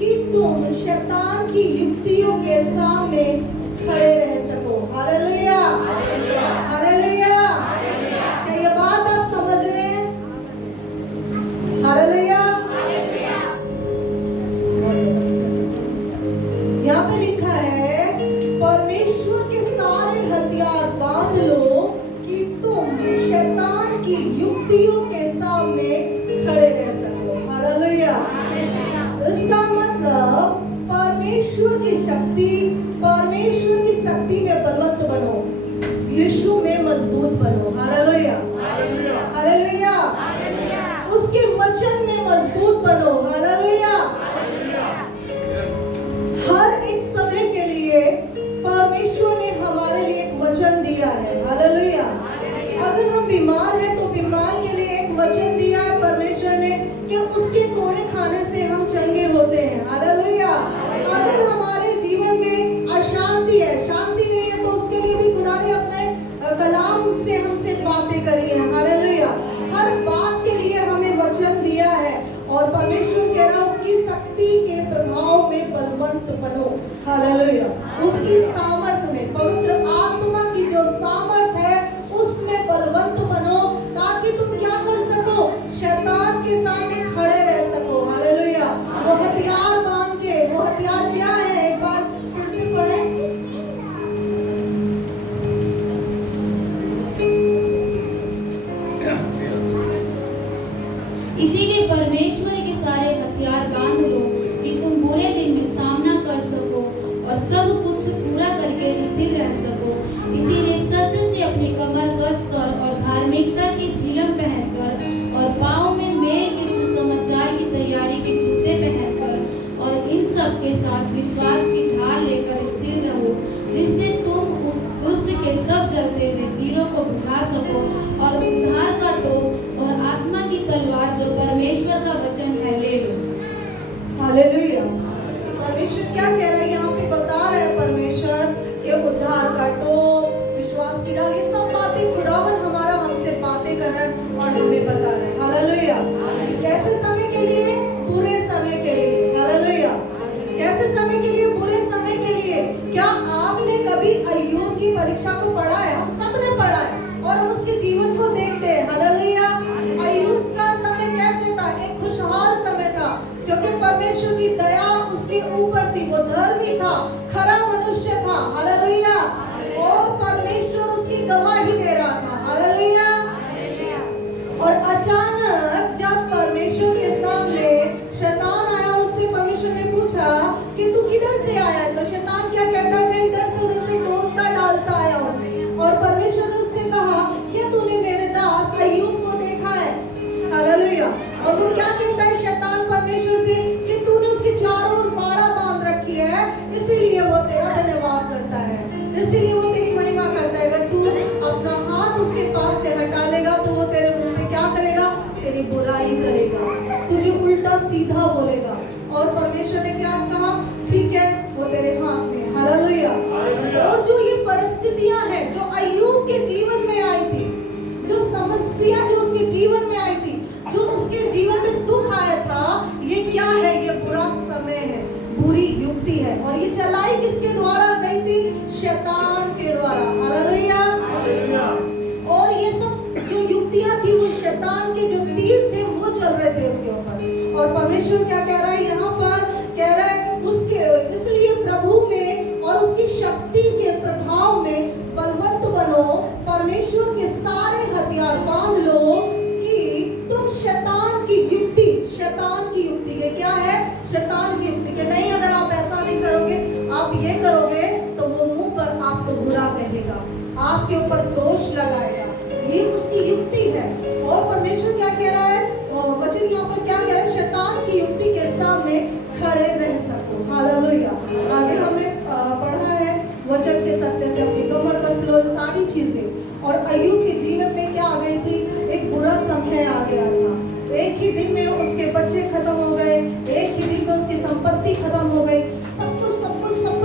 कि तुम शैतान की युक्तियों के सामने खड़े रह सको। Hallelujah, hallelujah. क्या ये बात आप समझ रहे हैं? हालेलुया। यहाँ पे लिखा है, परमेश्वर के सारे हथियार बांध लो कि तुम शैतान की युक्तियों के सामने खड़े रह सको। हालेलुया। इसका मतलब परमेश्वर की शक्ति में बलवंत बनो, यीशु में मजबूत बनो। Hallelujah, hallelujah. उसके वचन में मजबूत बनो। हालेलुया। हर एक समय के लिए परमेश्वर ने हमारे लिए एक वचन दिया है। हालेलुया। अगर हम बीमार हैं तो बीमार के लिए एक वचन दिया है परमेश्वर ने कि उसके कोड़े खाने से हम चंगे होते हैं। हालेलुया। अगर हमारे जीवन में अशांति है, शांति नहीं है, तो उसके लिए भी खुदा ने अपने कलाम से हमसे बातें करी है। हालेलुया। हर बात के लिए हमें वचन दिया है और परमेश्वर कह रहा है उसकी शक्ति के प्रभाव में बलवंत बनो। हालेलुया। उसकी सामर्थ में, पवित्र आत्मा की जो सामर्थ है उसमें बलवंत बनो, ताकि तुम क्या कर सको? शैतान के सामने खड़े रह सको। हालेलुया। वो हथियार बांध के, वो हथियार क्या है? एक बार फिर से पढ़ें। इसीलिए परमेश्वर के सारे हथियार बांध लो कि तुम बुरे दिन में सामना कर सको और सब कुछ पूरा करके स्थिर रह सको। इसीलिए सत्य से अपनी कमर कसकर और धार्मिकता की झिलम पहनकर और पाँव में मेल के सुसमाचार की तैयारी के जूते पहनकर और इन सब के साथ विश्वास की ढाल लेकर स्थिर रहो, जिससे तुम उस दुष्ट के सब जलते हुए तीरों को बुझा सको और उद्धार का टोप और आत्मा की तलवार जो परमेश्वर का वचन है ले लो। हालेलुया। परमेश्वर क्या कह रहा है यहाँ पे? बता रहा है परमेश्वर के उद्धार का टोप, विश्वास की ढाल, ये सब बातें खुदावन हमारा हमसे बातें कर रहा है और हमें बता रहा है। हालेलुया। कि कैसे समय के लिए? बुरे समय के लिए। हालेलुया। कैसे समय के लिए? बुरे समय के लिए। क्या आपने कभी अय्यूब की परीक्षा को पढ़ा है? हम सब ने पढ़ा है और हम उसके जीवन को देखते हैं। हालेलुया। अय्यूब का समय कैसे था? एक खुशहाल समय था, क्योंकि परमेश्वर की दया उसके ऊपर थी। वो धर्मी था, खरा मनुष्य था। हालेलुया। और परमेश्वर उसकी गवाही दे रहा था। हालेलुया। और अचानक जब परमेश्वर के सामने शैतान आया, उससे परमेश्वर ने पूछा कि तू किधर से आया है? तो शैतान क्या कहता है? मैं इधर से उधर से डोलता डालता आया हूँ। और परमेश्वर ने उससे कहा, क्या तूने मेरे दास अय्यूब को देखा है? हालेलुया। और वो क्या कहता है शैतान परमेश्वर से? कि तूने उसके चारों ओर माला बांध रखी है, इसीलिए वो तेरा धन्यवाद करता है, इसीलिए वो तेरी महिमा करता है। अगर तू अपना हाथ उसके पास से हटा लेगा तो वो तेरे मुंह पे क्या करेगा? तेरी बुराई करेगा, तुझे उल्टा सीधा बोलेगा। और परमेश्वर ने क्या कहा? ठीक है, वो तेरे हाथ में। हालेलुया। और जो ये परिस्थितियां हैं जो अय्यूब के जीवन में आई थी, जो समस्या जो उसके जीवन में आई थी, जो उसके जीवन में दुख आया था, ये क्या है? ये बुरा समय है, बुरी युक्ति है। और ये चलाई किसके द्वारा गई थी? शैतान के द्वारा। हालेलुया। और ये सब जो युक्तियां थी वो शैतान के जो तीर थे वो चल रहे थे उसके ऊपर। और परमेश्वर क्या कह रहा है यहाँ पर? कह रहा है उसके, इसलिए प्रभु में और उसकी शक्ति के प्रभाव में बलवंत बनो, परमेश्वर के सारे हथियार बांध लो कि तुम शैतान की युक्ति ये क्या है? शैतान की युक्ति कि नहीं, अगर आप ऐसा नहीं करोगे, आप ये करोगे, तो वो मुंह पर आपको बुरा कहेगा, आपके ऊपर दोष लगाएगा। ये उसकी युक्ति है। और परमेश्वर क्या कह रहा है? वचन यहाँ पर क्या कह रहा है? शैतान की युक्ति के सामने खड़े रह सको। हालेलुया। आगे हमने पढ़ा है वचन के सत्य से अपनी कमर कस लो, सारी चीजें। और अय्यूब के जीवन में क्या आ गई थी? एक बुरा समय आ गया था। एक ही दिन में उसके बच्चे खत्म हो गए, एक ही दिन में उसकी संपत्ति खत्म हो गई, सब कुछ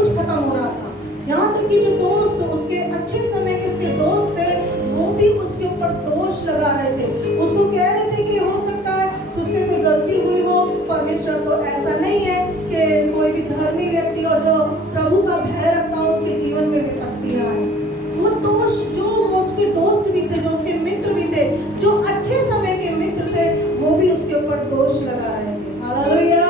खत्म हो रहा था। यहाँ तक कि जो दोस्त, उसके अच्छे समय के उसके दोस्त थे, वो भी उसके ऊपर दोष लगा रहे थे। उसको कह रहे थे कि हो सकता है तुझसे कोई गलती हुई हो, परमेश्वर तो ऐसा नहीं है कि एक धर्मी व्यक्ति और जो प्रभु का भय रखता हो उसके जीवन में विपत्तियां आए। वो दोष जो उसके दोस्त भी थे, जो उसके मित्र भी थे, जो अच्छे समय के मित्र थे, वो भी उसके ऊपर दोष लगा रहे थे। हालेलुया।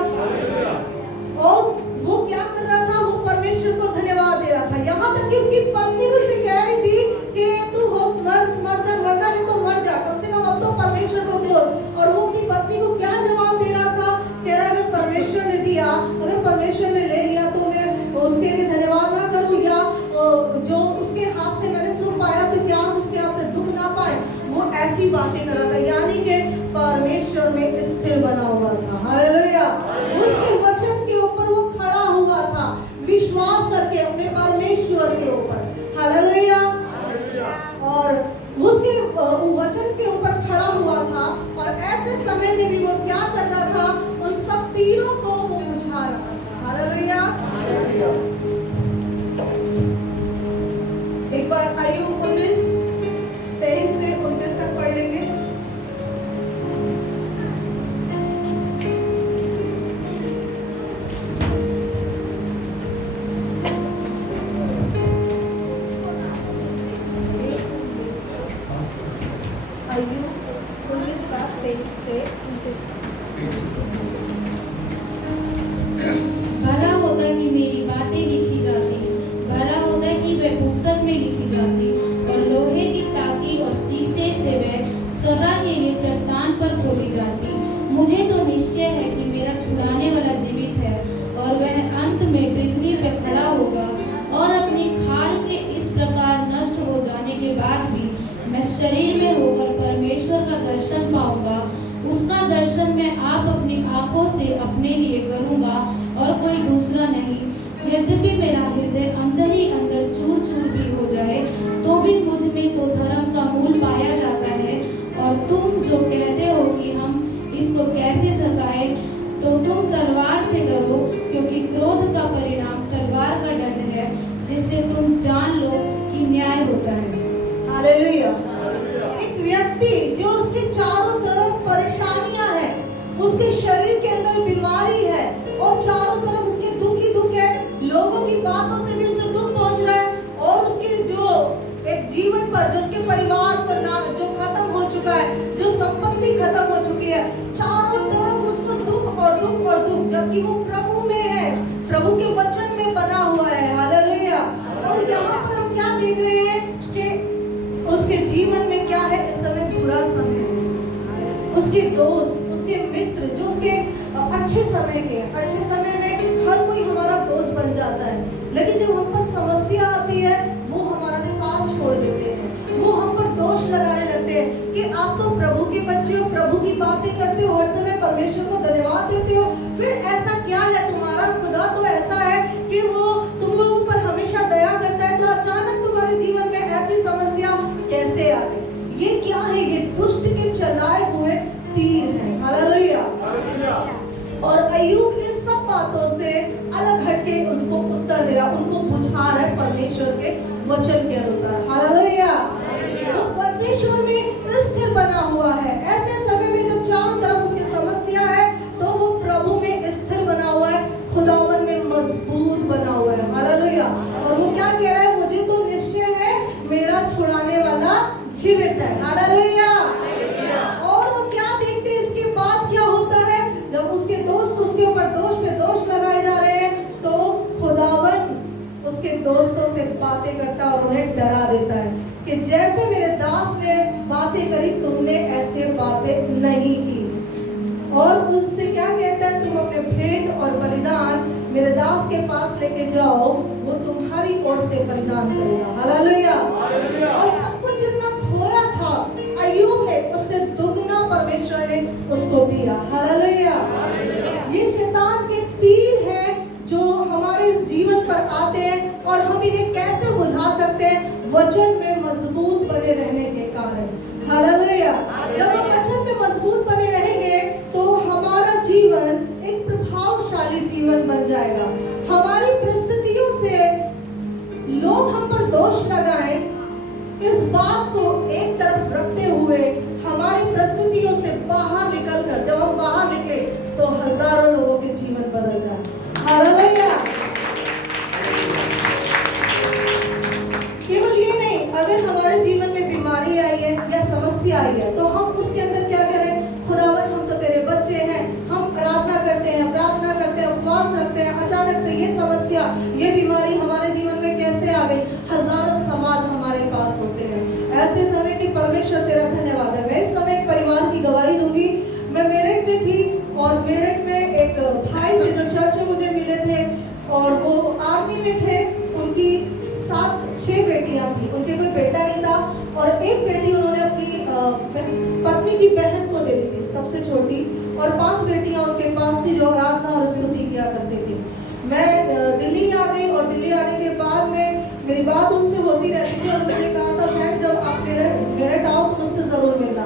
और वो क्या कर रहा था? वो परमेश्वर को धन्यवाद दे रहा था। यहाँ तक कि उसकी पत्नी भी उसे कह रही थी कि तू होश मर जा, मरना है तो मर जा, कम से कम अब तो परमेश्वर को बोल। और वो अपनी पत्नी को क्या जवाब दे रहा था? कह रहा अगर परमेश्वर ने दिया, अगर परमेश्वर ने ले लिया तो मैं उसके लिए धन्यवाद ना करूं, या जो उसके हाथ से मैंने सुन पाया तो क्या हम उसके हाथ से दुख ना पाए। वो ऐसी बातें कर रहा था, यानी कि परमेश्वर में स्थिर बना हुआ था। हालेलुया। उसके वचन के ऊपर वो खड़ा हुआ था, विश्वास करके अपने परमेश्वर के ऊपर। हालेलुया। और उसके वचन के ऊपर खड़ा हुआ था, और ऐसे समय में भी वो क्या कर रहा था? उन सब तीरों को वो बुझा रहा था। हालेलुया। एक बार अय्यूब 19:23 से 29 तक पढ़ लेंगे। अय्यूब 19:23 से 29 तक। भला होता कि मेरी बातें लिखी जाती, भला होता कि वे पुस्तक में लिखी जाती, और लोहे की टाकी और शीशे से वे सदा के लिए चट्टान पर खोदी जाती। मुझे तो निश्चय है कि मेरा छुड़ाने वाला जीवित है, और वह अंत में पृथ्वी पर खड़ा होगा, और अपनी खाल के इस प्रकार नष्ट हो जाने के बाद भी मैं शरीर में होकर परमेश्वर का दर्शन पाऊंगा। उसका दर्शन मैं आप अपनी आंखों से अपने लिए करूंगा और कोई दूसरा नहीं। यद्यपि मेरा हृदय अंदर ही अंदर चूर चूर भी हो जाए, तो भी मुझ में तो धर्म का मूल पाया जाता है। और तुम जो कहते हो कि हम इसको कैसे सताए, तो तुम तलवार से डरो, क्योंकि क्रोध का परिणाम तलवार का दंड है, जिससे तुम जान लो कि न्याय होता है। हालेलुया। एक व्यक्ति जो उसके चारों तरफ परेशानियां हैं, उसके शरीर के अंदर बीमारी है और चारों तरफ उसके दुख ही दुख है, लोगों की बातों से भी उसे दुख पहुंच रहा है, और उसके जो एक जीवन पर, जो उसके परिवार पर ना जो खत्म हो चुका है, जो संपत्ति खत्म हो चुकी है, चारों तरफ उसको दुख और दुख और दुख, जबकि वो प्रभु में है, प्रभु के वचन में बना हुआ है। हालेलुया। और यहाँ पर हम क्या देख रहे हैं कि उसके जीवन में क्या है? इस समय बुरा समय है। उसके दोस्त, उसके मित्र, जो उसके अच्छे समय में हर कोई हमारा दोस्त बन जाता है, लेकिन जब हम पर समस्या आती है वो हमारा साथ छोड़ देते हैं, वो हम पर दोष लगाने लगते हैं कि आप तो प्रभु के बच्चे हो, प्रभु की बातें करते हो, हर समय परमेश्वर को धन्यवाद देते हो, फिर ऐसा क्या है? तुम्हारा खुदा तो ऐसा है कि वो तुम लोगों पर हमेशा दया करता है, तो अचानक तुम्हारे जीवन में ऐसी समस्या कैसे आ गई? ये क्या है? ये दुष्ट के चलाए हुए तीर हैं। हालेलुया। और अय्यूब इन सब बातों से अलग हटके उनको उत्तर दे रहा, उनको बुझा रहा है परमेश्वर के वचन के अनुसार। हालेलुया। वो परमेश्वर में स्थिर बना हुआ है। ऐसे समय में जब चारों तरफ उसकी समस्या है, तो वो प्रभु में स्थिर बना हुआ है, खुदावन में मजबूत बना हुआ है। हालेलुया। और वो क्या कह रहा है? मुझे तो निश्चय है मेरा छुड़ाने वाला जीवित है। हालेलुया। और वो क्या देखते हैं? इसके बाद क्या होता है? जब उसके दोस्त उसके ऊपर दोष पे दोष लगाए जा रहे हैं, तो खुदावन उसके दोस्तों से बातें करता और उन्हें डरा देता है कि जैसे मेरे दास ने बातें करी, तुमने ऐसे बातें नहीं की। और उससे क्या कहता है? तुम अपने भेंट और बलिदान मेरे दास के पास लेके जाओ, वो तुम्हारी ओर से बलिदान करेगा। हालेलुया। और सब कुछ जितना खोया था अय्यूब ने, उससे दुगना परमेश्वर ने उसको दिया। हालेलुया। ये शैतान के तीर हैं जो हमारे जीवन पर आते हैं, और हम इन्हें कैसे बुझा सकते हैं? वचन में मजबूत बने रहने के कारण। हालेलुया। जब हम वचन में मजबूत बने रहेंगे तो हमारा जीवन एक प्रभावशाली जीवन बन जाएगा। हमारी परिस्थितियों से लोग हम पर दोष लगाएं, इस बात को एक तरफ रखते हुए हमारी परिस्थितियों से बाहर निकलकर, जब हम बाहर निकले तो हजारों लोगों के जीवन बदल जाए। हालेलुया। अगर हमारे जीवन में बीमारी आई है या समस्या आई है तो हम उसके अंदर क्या करें? खुदावन हम तो तेरे बच्चे हैं, हम आराधना करते हैं, प्रार्थना करते हैं, उपवास रखते हैं, अचानक से ये समस्या, ये बीमारी हमारे जीवन में कैसे आ गई? हजारों सवाल हमारे पास होते हैं। ऐसे समय की परमेश्वर तेरा धन्यवाद है। मैं इस समय एक परिवार की गवाही दूंगी। मैं मेरठ में थी और मेरठ में एक भाई थे जो चर्च में मुझे मिले थे और वो आर्मी में थे। उनकी 7-6 बेटियां थी, उनके कोई बेटा नहीं था और एक बेटी उन्होंने अपनी पत्नी की बहन को दे दी थी, सबसे छोटी, और 5 बेटियां उनके पास थी जो आराधना और स्तुति किया करती थी। मैं दिल्ली आ गई और दिल्ली आने के बाद में मेरी बात उनसे होती रहती थी और उन्होंने कहा था बहन जब आप मेरठ आओ तो मुझसे जरूर मिलना।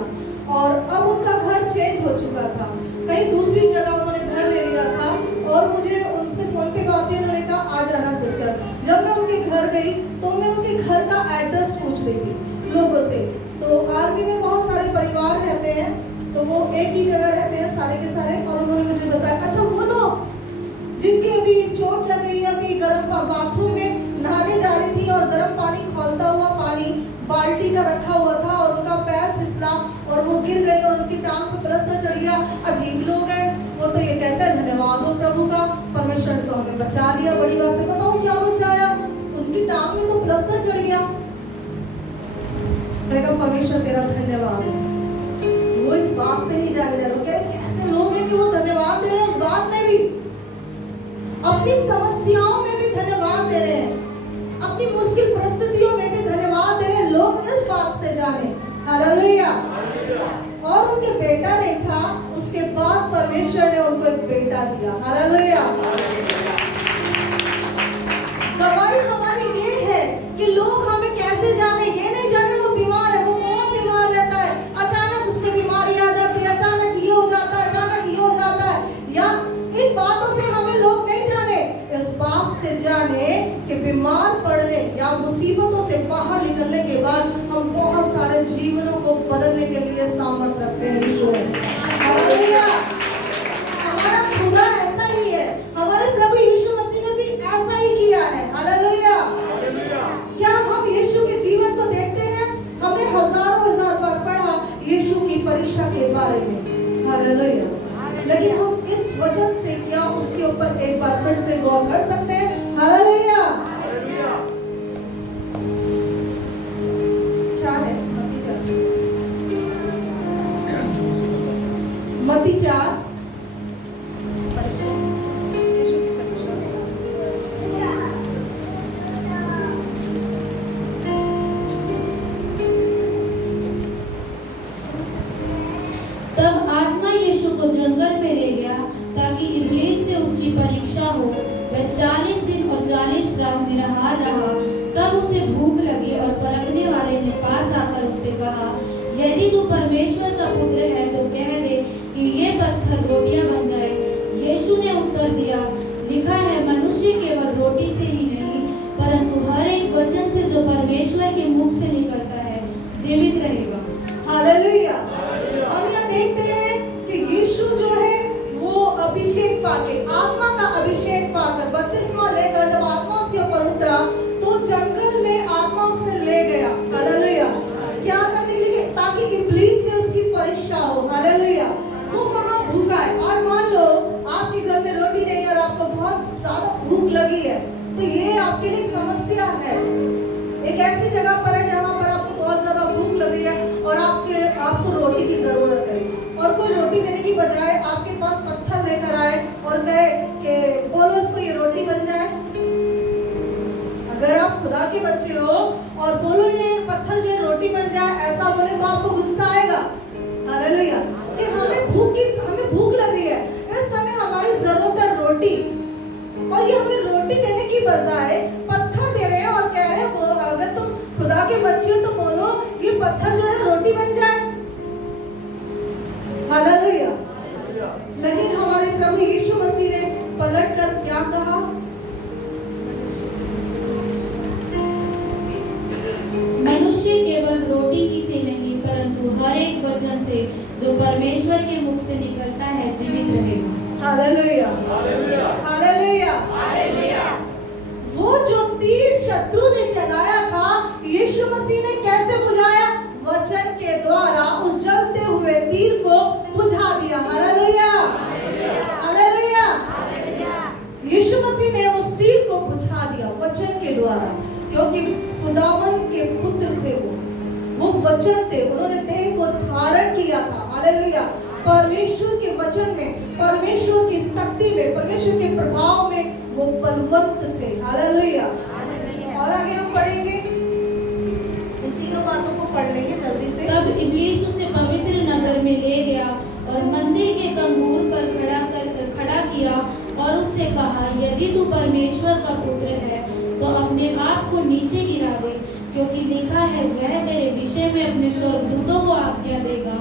और अब उनका घर चेंज हो चुका था, कहीं दूसरी जगह उन्होंने घर ले लिया था और मुझे उनसे फोन पे बात हुई, उन्होंने कहा आ जाना सिस्टर। जब मैं उनके घर गई तो मैं उनके घर का एड्रेस पूछ रही थी लोगों से। तो आर्मी में बहुत सारे परिवार रहते हैं तो वो एक ही जगह रहते हैं सारे के सारे, और उन्होंने मुझे बताया अच्छा वो लोग जिनकी अभी चोट लग गई, अभी गर्म बाथरूम में नहाने जा रही थी और गर्म पानी खौलता हुआ पानी बाल्टी का रखा हुआ था और उनका पैर फिसला और वो गिर गई और उनकी टांग पे प्लास्टर चढ़ गया। अजीब लोग हैं वो, तो ये कहते हैं धन्यवाद हो प्रभु का, परमेश्वर ने तो हमें बचा लिया। बड़ी बात से बताओ क्या बचाया? उनकी टांग में तो प्लास्टर चढ़ गया। मैंने कहा परमेश्वर तेरा धन्यवाद है। वो इस बात से नहीं जाने जा रहे, कह रहे कैसे लोग हैं कि वो धन्यवाद दे रहे हैं उस बात में भी, अपनी समस्याओं में भी धन्यवाद दे रहे हैं, अपनी मुश्किल परिस्थितियों में भी धन्यवाद दे रहे हैं। लोग इस बात से जाने। हालेलुया। और उनके बेटा नहीं था, उसके बाद परमेश्वर ने उनको एक बेटा दिया। हालेलुया। गवाही हमारी ये है कि लोग हमें कैसे जाने, ये नहीं जाने वो बीमार है, वो बहुत बीमार रहता है, अचानक उसको बीमारी आ जाती है, अचानक ये हो जाता है, अचानक ये हो जाता है, या इन बातों से हमें लोग नहीं जाने, इस बात से जाने कि बीमार पड़ने या मुसीबतों से बाहर निकलने के बाद हम बहुत सारे जीवनों को बदलने के लिए सामर्थ्य रखते हैं। यीशु हालेलुया। हमारा खुदा ऐसा ही है, हमारे प्रभु यीशु मसीह ने भी ऐसा ही किया है। हालेलुया। क्या हम यीशु के जीवन को देखते हैं? हमने हजारों बार पढ़ा यीशु की परीक्षा के बारे में। हालेलुया। लेकिन हम इस वचन से क्या उसके ऊपर एक बार फिर से गौर कर सकते हैं? हालेलुया। 4 है मत्ती 4 जंगल में ले गया ताकि इब्लीस से उसकी परीक्षा हो। वह 40 दिन और 40 रात निराहार रहा। तब उसे भूख लगी और परखने वाले ने पास आकर उससे कहा, यदि तू परमेश्वर का पुत्र है तो कह दे कि ये पत्थर रोटियां बन जाए। यीशु ने उत्तर दिया, लिखा है मनुष्य केवल रोटी से ही नहीं परंतु हर एक वचन से जो परमेश्वर के मुख से निकलता है जीवित रहेगा। हालेलुया। हम यह देखते हैं कि यीशु जो है वो अभिषेक पाके, आत्मा का अभिषेक पाकर बपतिस्मा लेकर जब आत्मा उसके ऊपर उतरा तो जंगल में आत्मा उसे ले गया। हालेलुया। क्या करने के लिए? ताकि इब्लीस से उसकी परीक्षा हो। हालेलुया। वो कहाँ भूखा है, और मान लो आपके घर में रोटी नहीं और आपको बहुत ज्यादा भूख लगी है, तो ये आपके लिए एक समस्या है। एक ऐसी जगह पर है जहाँ पर आपको बहुत ज्यादा भूख लग रही है और आपको रोटी की जरूरत है, और कोई रोटी देने की बजाय आपके पास पत्थर लेकर आए और कहे कि बोलो इसको ये रोटी बन जाए। अगर आप खुदा के बच्चे हो और बोलो ये पत्थर जो है रोटी बन जाए, ऐसा बोले तो आपको गुस्सा आएगा। हालेलुया। कि हमें भूख लग रही है, इस समय हमारी जरूरत है रोटी, और ये हमें रोटी देने की बजाय पत्थर दे रहे हैं और कह रहे हैं वो अगर तुम खुदा के बच्चे हो तो बोलो ये पत्थर जो है रोटी बन जाए। हालेलुया। लेकिन हमारे प्रभु यीशु मसीह ने पलट कर क्या कहा? मनुष्य केवल रोटी ही से नहीं परंतु हर एक वचन से जो परमेश्वर के मुख से निकलता है जीवित रहेगा। हालेलुया। हालेलुया। हालेलुया। वो जो तीर शत्रु ने चलाया था, यीशु मसीह ने यीशु मसीह ने उस तीर को बुझा दिया वचन के द्वारा, क्योंकि खुदावन के पुत्र थे वो वचन थे, उन्होंने देह को धारण किया था। हालेलुया। परमेश्वर के वचन में, परमेश्वर की शक्ति में, परमेश्वर के प्रभाव में वो बलवंत थे। हालेलुया। और आगे हम पढ़ेंगे, इन तीनों बातों को पढ़ लेंगे जल्दी से। तब इब्लीस उसे पवित्र नगर में ले गया और मंदिर के कंगूर पर खड़ा किया और उससे कहा, यदि तू परमेश्वर का पुत्र है तो अपने आप को नीचे गिरा दे, क्योंकि लिखा है, वह तेरे विषय में अपने स्वर्गदूतों को आज्ञा देगा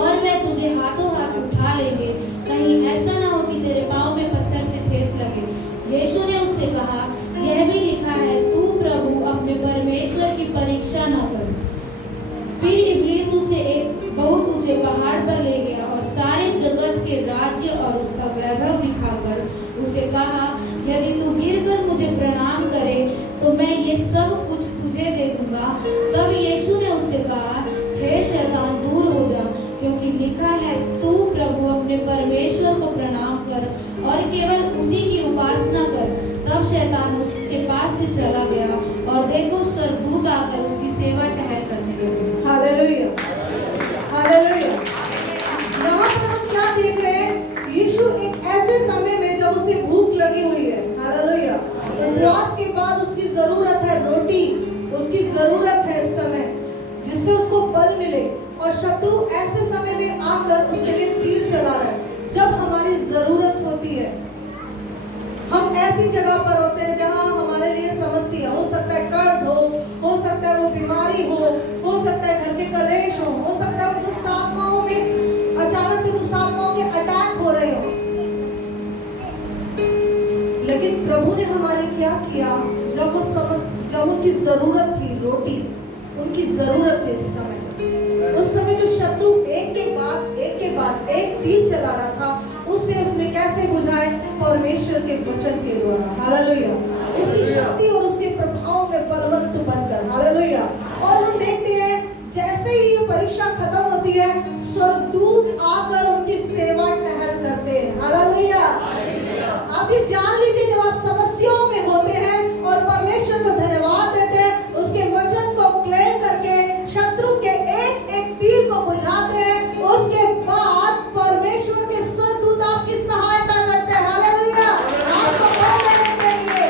और वह तुझे हाथों हाथ उठा लेंगे, कहीं ऐसा ना हो कि तेरे पाँव में पत्थर से ठेस लगे। यीशु ने उससे कहा, यह भी लिखा है, तू प्रभु अपने परमेश्वर की परीक्षा न कर। फिर इब्लीस उसे एक बहुत ऊंचे पहाड़ पर ले गया और सारे जगत के राज्य और उसका वैभव दिखाकर उसे कहा, यदि तू गिरकर मुझे प्रणाम करे तो मैं ये सब कुछ तुझे दे दूंगा। तब यीशु ने उससे कहा, हे शैतान, दूर हो जा, क्योंकि लिखा है, तू प्रभु अपने परमेश्वर को प्रणाम कर और केवल उसी की उपासना कर। तब शैतान उसके पास से चला गया और देखो, स्वर्गदूत आकर उसकी सेवा टहल करने लगे। Hallelujah, hallelujah. यहाँ पर हम क्या देख रहे हैं? यीशु एक ऐसे समय में जब उसे भूख लगी हुई है, हालेलुया, उपवास के बाद उसकी जरूरत है रोटी, उसकी जरूरत है इस समय जिससे उसको बल मिले, और शत्रु ऐसे समय में आकर उसके लिए तीर चला रहा है। जब हमारी जरूरत होती है, हम ऐसी जगह पर होते हैं जहां हमारे लिए समस्या हो सकता है, कर्ज हो सकता है वो बीमारी हो सकता है घर के कलेश हो सकता है वो दुष्ट आत्माओं में अचानक से दुष्ट आत्माओं के अटैक हो रहे हो। लेकिन प्रभु ने हमारे क्या किया? जब उनकी जरूरत थी रोटी, उनकी जरूरत थी इस समय, उस समय जो शत्रु एक के बाद एक तीर चला रहा था, उसने कैसे बुझाए? परमेश्वर के वचन के द्वारा। हालेलुया। उसकी शक्ति और उसके प्रभाव में बलवंत बनकर। हालेलुया। और हम देखते हैं जैसे ही ये परीक्षा खत्म होती है, स्वर्गदूत आकर उनकी सेवा टहल करते हैं। हालेलुया। आप ये जान लीजिए, जब आप समस्याओं में होते हैं और परमेश्वर को धन्यवाद देते हैं, उसके वचन को क्लेम करके शत्रु के एक तीर को बुझाते हैं, उसके बाद परमेश्वर के स्वर्गदूत आपकी सहायता करते हैं। हालेलुया। आपको बल देने के लिए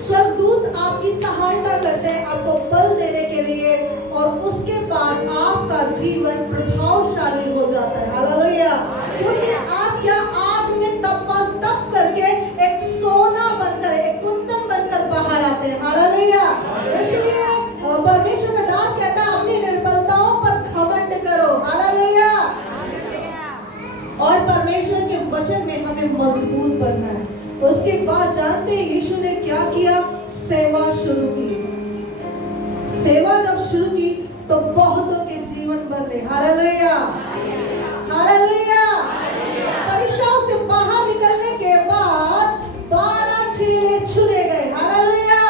स्वर्गदूत आपकी सहायता करते हैं, आपको बल देने के लिए, और उसके बाद आपका जीवन प्रभावशाली हो जाता है। हालेलुया। क्योंकि आप क्या आग में तप करके एक सोना बनकर, एक कुंदन बनकर बाहर आते हैं। हालेलुया। इसलिए परमेश्वर का दास कहता है, अपनी निर्बलताओं पर घमंड करो। हालेलुया। और परमेश्वर के वचन में हमें मजबूत बनना है। उसके बाद जानते हैं यीशु ने क्या किया? सेवा शुरू की। सेवा जब शुरू की तो बहुतों के जीवन बदले। Hallelujah, hallelujah. परीक्षाओं से बाहर निकलने के बाद 12 चेले चुने गए। हालेलुया।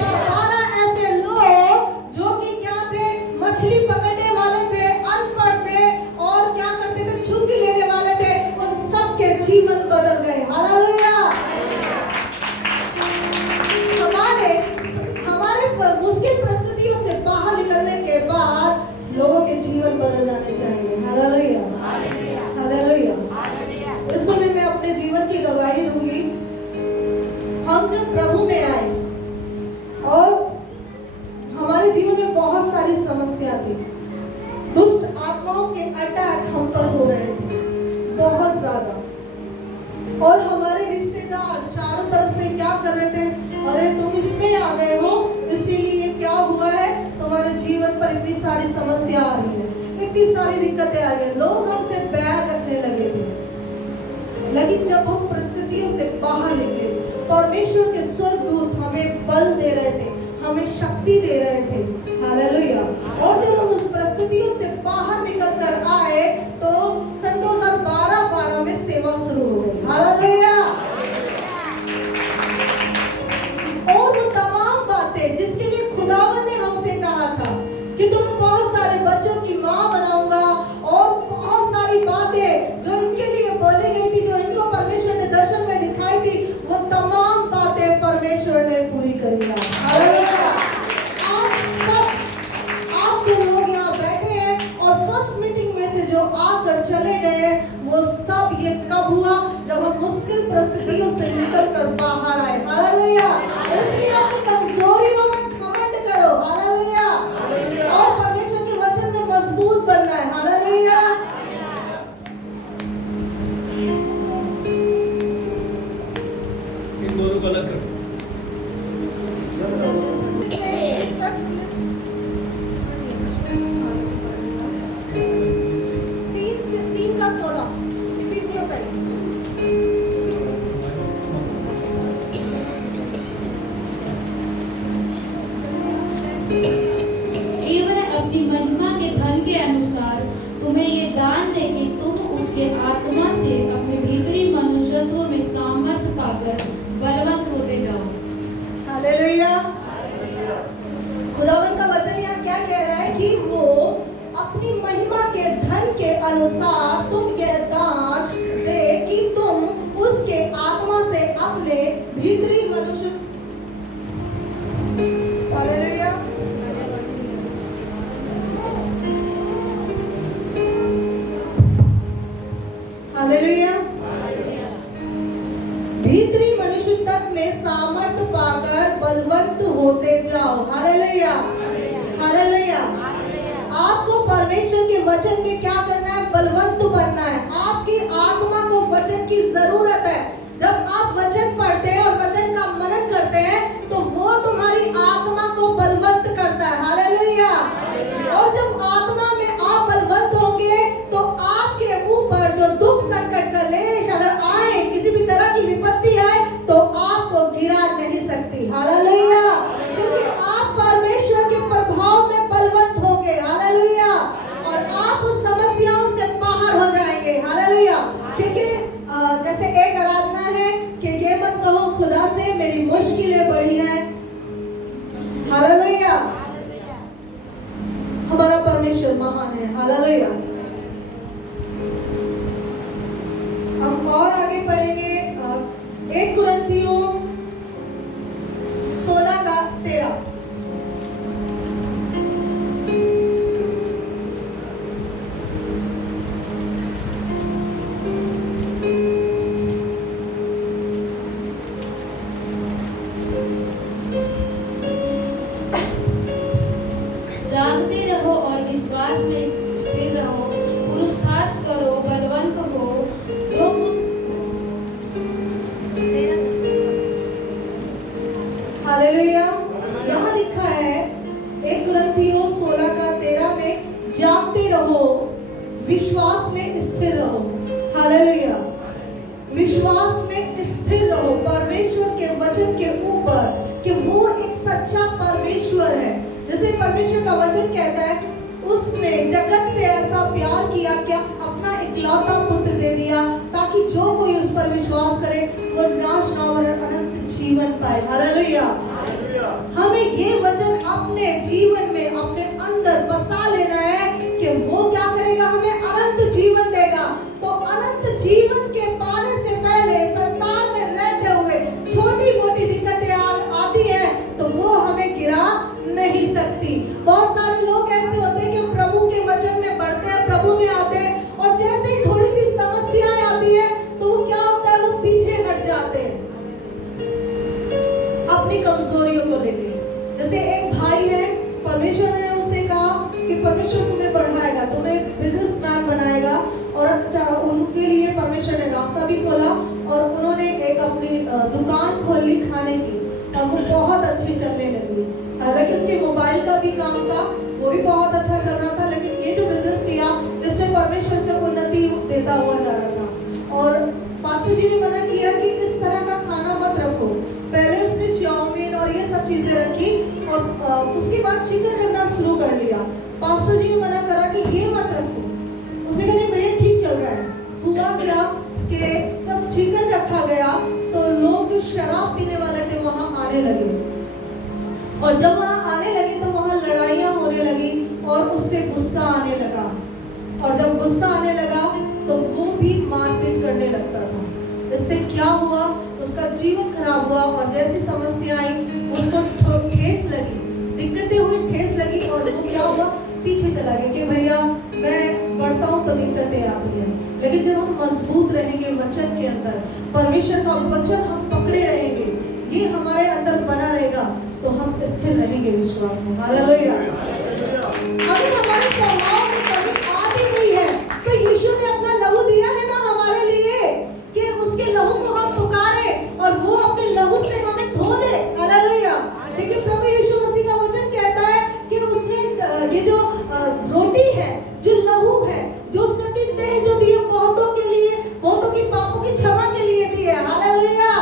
12 ऐसे लोग जो कि क्या थे? मछली पकड़ने वाले थे, अनपढ़ थे, और क्या करते थे? चुंगी लेने वाले थे। उन सबके जीवन बदल गए। हालेलुया। हमारे मुश्किल परिस्थितियों से बाहर निकलने के बाद लोगों के जीवन बदल जाने चाहिए। Hallelujah, hallelujah. इस समय मैं अपने जीवन की गवाही दूंगी। हम जब प्रभु में आए और हमारे जीवन में बहुत सारी समस्या थी, दुष्ट आत्माओं के अटैक हम पर हो रहे थे बहुत ज्यादा, और हमारे रिश्तेदार चारों तरफ से क्या कर रहे थे? अरे तुम इसमें आ गए हो, इसीलिए ये क्या हुआ है? तुम्हारे जीवन पर इतनी सारी समस्या आ रही है, इतनी सारी दिक्कतें आ रही है। लोग हमसे बैर रखने लगे थे। लेकिन जब हम परिस्थितियों से बाहर निकले, परमेश्वर के स्वर्गदूत हमें बल दे रहे थे, हमें शक्ति दे रहे थे। हालेलुया। और जब हम उस परिस्थितियों से बाहर निकल कर आए तो सन 2012 में सेवा शुरू हो गई। हालेलुया। और वो तमाम बातें जिसके लिए खुदावन ने हमसे कहा था कि तुम्हें बहुत सारे बच्चों की माँ बनाऊंगा, और बहुत सारी बातें जो इनके लिए बोली गई थी, जो इनको परमेश्वर ने मुश्किल परिस्थितियों से निकल कर बाहर आए। हालेलुया। इसलिए अपनी कमजोरियों में घमंड करो। हालेलुया। और परमेश्वर के वचन में मजबूत बनना है। हालेलुया। इन दोनों को अलग करो। तीन का 16 इफिसियों का वह अपनी महिमा के धन के अनुसार तुम्हें ये दान दे कि तुम उसके आत्मा से अपने भीतरी मनुष्यत्व में सामर्थ्य पाकर बलवंत होते जाओ। हालेलुया। खुदावन का वचन यहाँ क्या कह रहा है कि वो अपनी महिमा के धन के अनुसार तुम यह दान दे कि तुम उसके आत्मा से अपने भीतरी मनुष्य। हालेलुया। हालेलुया। भीतरी मनुष्य तक में सामर्थ्य पाकर बलवंत होते जाओ। हालेलुया। हालेलुया। आपको परमेश्वर के वचन में क्या करना है? बलवंत बनना है। आपकी आत्मा को वचन की जरूरत है। जब आप वचन पढ़ते हैं और वचन का मनन करते हैं तो वो तुम्हारी आत्मा को बलवंत करता है। हालेलुया। और जब आत्मा में आप बलवंत होंगे तो आपके ऊपर जो दुख संकट का लेश अगर आए, किसी भी तरह की विपत्ति आए तो आपको गिरा नहीं सकती। हालेलुया। क्योंकि आप परमेश्वर के प्रभाव में बलवंत होंगे। हालेलुया। और आप उस समस्याओं से बाहर हो जाएंगे। हालेलुया। क्योंकि जैसे एक आराधना है कि ये मत कहो खुदा से मेरी मुश्किलें बड़ी हैं। हालेलुया। हमारा परमेश्वर महान है। हालेलुया। हम और आगे पढ़ेंगे 1 कुरिन्थियों 16 का 13। जागते रहो और विश्वास में स्थिर रहो, पुरुषार्थ करो, बलवंत हो, जो हालेलुया। यहाँ लिखा है 1 कुरिन्थियों 16 का 13 में, जागते रहो, विश्वास में स्थिर रहो। हालेलुया। विश्वास में स्थिर रहो परमेश्वर के वचन के ऊपर कि वो एक सच्चा परमेश्वर है। जैसे परमेश्वर का वचन कहता है उसने जगत से ऐसा प्यार किया कि अपना इकलौता पुत्र दे दिया ताकि जो कोई उस पर विश्वास करे वो नाश ना हो और अनंत जीवन पाए। हालेलुया। हमें ये वचन अपने जीवन में अपने अंदर बसा लेना है कि वो क्या करेगा? हमें अनंत जीवन देगा। तो अनंत जीवन के पाने से पहले संसार में रहते हुए छोटी मोटी दिक्कतें आती हैं तो वो हमें गिरा नहीं सकती। बहुत सारे लोग ऐसे होते हैं कि प्रभु के वचन में बढ़ते हैं, प्रभु में आते हैं और जैसे ही थोड़ी सी समस्याएं आती है तो वो क्या होता है? वो पीछे हट जाते हैं अपनी कमजोरियों को लेके। जैसे एक भाई है, परमेश्वर ने उनसे कहा कि परमेश्वर तुम्हें बढ़ाएगा, तुम्हें बिजनेसमैन बनाएगा और अच्छा उनके लिए परमेश्वर ने रास्ता भी खोला और उन्होंने एक अपनी दुकान खोल ली खाने की और वो बहुत अच्छी चलने लगी। हालांकि उसके मोबाइल का भी काम था, वो भी बहुत अच्छा चल रहा था, लेकिन ये जो बिजनेस किया इसमें परमेश्वर से उन्नति देता हुआ जा रहा था। और पास्टर जी ने मना किया कि इस तरह का खाना मत रखो। पहले उसने चाउमीन और ये सब चीजें रखी और उसके बाद चिकन रखना शुरू कर लिया। पास्टर जी ने मना करा कि ये मत रखो। उसने कहा नहीं भैया ठीक चल रहा है। हुआ क्या कि जब चिकन रखा गया तो लोग जो शराब पीने वाले थे वहां आने लगे और जब वहां आने लगे तो वहां लड़ाइयां होने लगी और उससे गुस्सा आने लगा और जब गुस्सा आने लगा तो वो भी मारपीट करने लगता था। इससे क्या हुआ? उसका जीवन खराब हुआ और जैसी समस्या आई उसको ठेस लगी, दिक्कतें हुई, ठेस लगी और वो क्या हुआ? पीछे चला गया कि भैया मैं बढ़ता हूँ तो दिक्कतें आती हैं, लेकिन जब हम मजबूत रहेंगे वचन के अंदर, परमेश्वर का वचन हम पकड़े रहेंगे, ये हमारे अंदर बना रहेगा, तो हम स्थिर रहेंगे विश्वास में। हालेलुया। अगर हमारे स्वभाव में कभी आती हुई है तो यीशु ने अपना लहू दिया है ना हमारे लिए, कि उसके लहू को हम पुकारे और वो अपने लहू से हमें धो दे। हालेलुया। देखिए प्रभु यीशु मसीह का वचन कहता है कि उसने ये जो रोटी है, जो लहू है, जो उसने अपनी देह जो दी है बहुतों के लिए, बहुतों की पापों की क्षमा के लिए दी है। हालेलुया।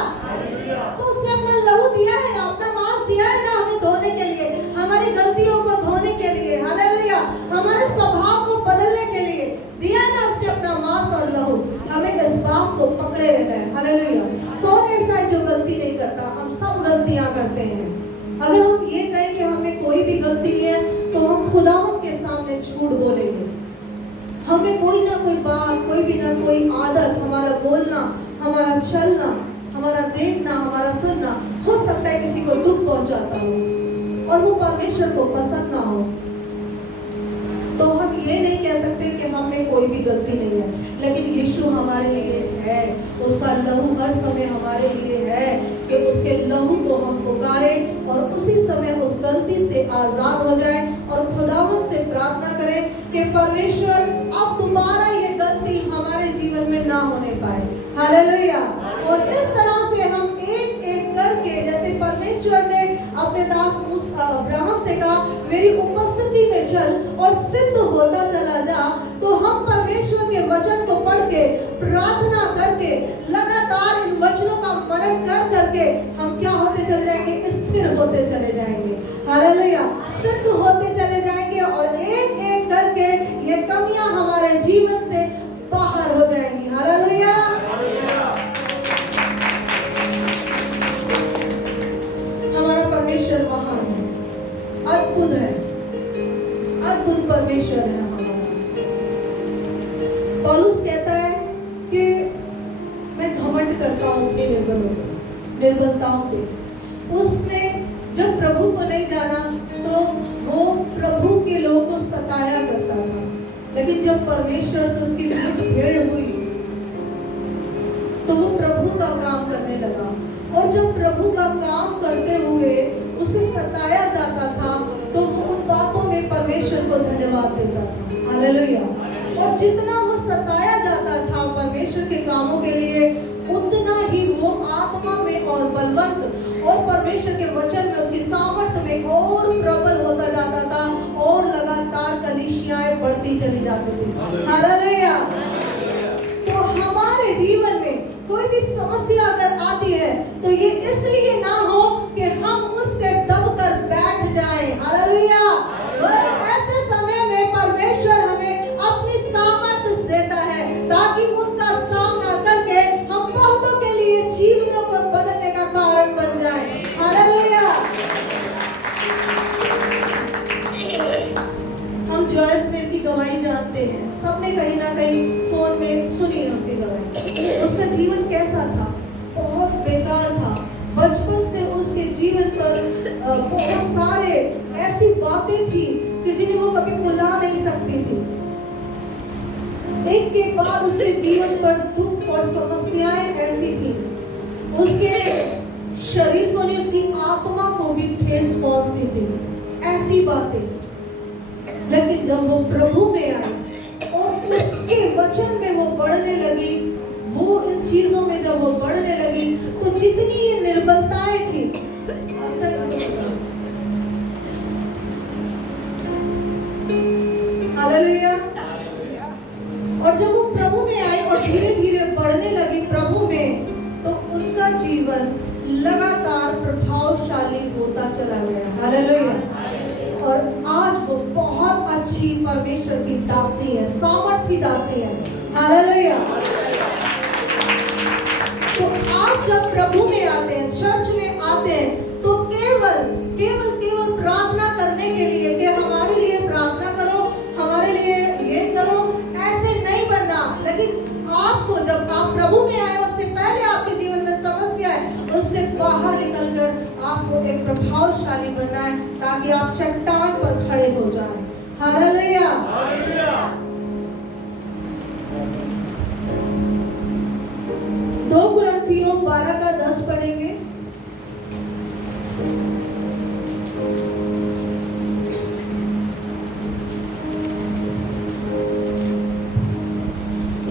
तो उसने अपना लहू दिया है ना, अपना मांस दिया है ना हमें धोने के लिए, हमारी गलतियों को धोने के लिए। हालेलुया। हमारे स्वभाव को बदलने के लिए दिया ना उसने अपना मांस और लहू। हमें इस बात को पकड़े रहना है। हालेलुया। कौन ऐसा है जो गलती नहीं करता? हम सब गलतियां करते हैं। अगर हम ये कहें कि हमें कोई भी गलती नहीं है, तो हम खुदावंद के सामने झूठ बोलेंगे। हमें कोई ना कोई बात, कोई भी ना कोई आदत, हमारा बोलना, हमारा चलना, हमारा देखना, हमारा सुनना, हो सकता है किसी को दुख पहुंचाता हो और वो परमेश्वर को पसंद ना हो। तो हम ये नहीं कह सकते कि हम में कोई भी गलती नहीं है, लेकिन यीशु हमारे लिए है, उसका लहू हर समय हमारे लिए है कि उसके लहू को हम पुकारें और उसी समय उस गलती से आजाद हो जाए और खुदावंद से प्रार्थना करें कि परमेश्वर अब दोबारा ये गलती हमारे जीवन में ना होने पाए। हालेलुया। और इस तरह से हम एक एक करके, जैसे परमेश्वर ने अपने दास अब्राहम से कहा मेरी उपस्थिति में चल और सिद्ध होता चला जा, तो हम परमेश्वर के वचन को पढ़ के, प्रार्थना करके, लगातार इन वचनों का मनन कर करके हम क्या होते चले जाएंगे? स्थिर होते चले जाएंगे। हालेलुया। सिद्ध होते चले जाएंगे और एक एक करके ये कमियां हमारे जीवन से बाहर हो जाएंगी। हालेलुया। हमारा परमेश्वर महान है, अद्भुत है, अद्भुत परमेश्वर है हमारा। पौलुस कहता है कि मैं घमंड करता हूँ अपनी निर्बलताओं पे। उसने जब प्रभु को नहीं जाना तो वो प्रभु के लोगों को सताया करता था, लेकिन जब परमेश्वर से उसकी मुठभेड़ हुई तो वो प्रभु का काम करने लगा। और जब प्रभु का काम करते हुए उसे सताया जाता था तो वो उन बातों में परमेश्वर को धन्यवाद देता था। हालेलुया। और जितना वो सताया जाता था परमेश्वर के कामों के लिए, उतना ही वो आत्मा में और बलवंत और परमेश्वर के वचन में, उसकी सामर्थ्य में और प्रबल होता जाता था और लगातार कलीसियाएं बढ़ती चली जाती थी। हालेलुया। तो हमारे जीवन में कोई भी समस्या अगर आती है तो ये इसलिए ना हो कि हम उससे दबकर बैठ जाएं। हालेलुया। ऐसे समय में परमेश्वर हमें अपनी सामर्थ्य देता है ताकि उनका सामना करके हम बहुतों के लिए जीवनों को बदलने का कारण बन जाए। हालेलुया। हम जॉयस मेयर की गवाही जानते हैं, सबने कहीं ना कहीं फोन में सुनी है उसकी गवाही। उसका जीवन कैसा था? बहुत बेकार था। बचपन से उसके जीवन पर बहुत सारे ऐसी बातें थी कि जिन्हें वो कभी भुला नहीं सकती थी। एक के बाद उसके जीवन पर दुख और समस्याएं ऐसी थी, उसके शरीर को नहीं उसकी आत्मा को भी ठेस पहुंचती थी, ऐसी बातें। लेकिन जब वो प्रभु में आई और उसके वचन में वो बढ़ने लगी, वो इन चीजों में जब वो बढ़ने लगी तो जितनी ये निर्बलताएं थी हालेलुया। और जब वो प्रभु में आई और धीरे धीरे बढ़ने लगी प्रभु में, तो उनका जीवन लगातार प्रभावशाली होता चला गया। हालेलुया। और आज वो बहुत अच्छी परमेश्वर की दासी है, सामर्थी दासी है। हालेलुया। तो आप जब प्रभु में आते हैं, चर्च में आते हैं, तो केवल प्रार्थना करने के लिए कि हमारे लिए प्रार्थना करो, हमारे लिए ये करो, ऐसे नहीं बनना। लेकिन आपको जब आप प्रभु में आए उससे पहले आपके जीवन में समस्या है, उससे बाहर निकलकर आपको एक प्रभावशाली बनना है ताकि आप चट्टान पर खड़े हो जाएं। हालेलुया। 2 कुरिन्थियों 12 का 10 पढ़ेंगे।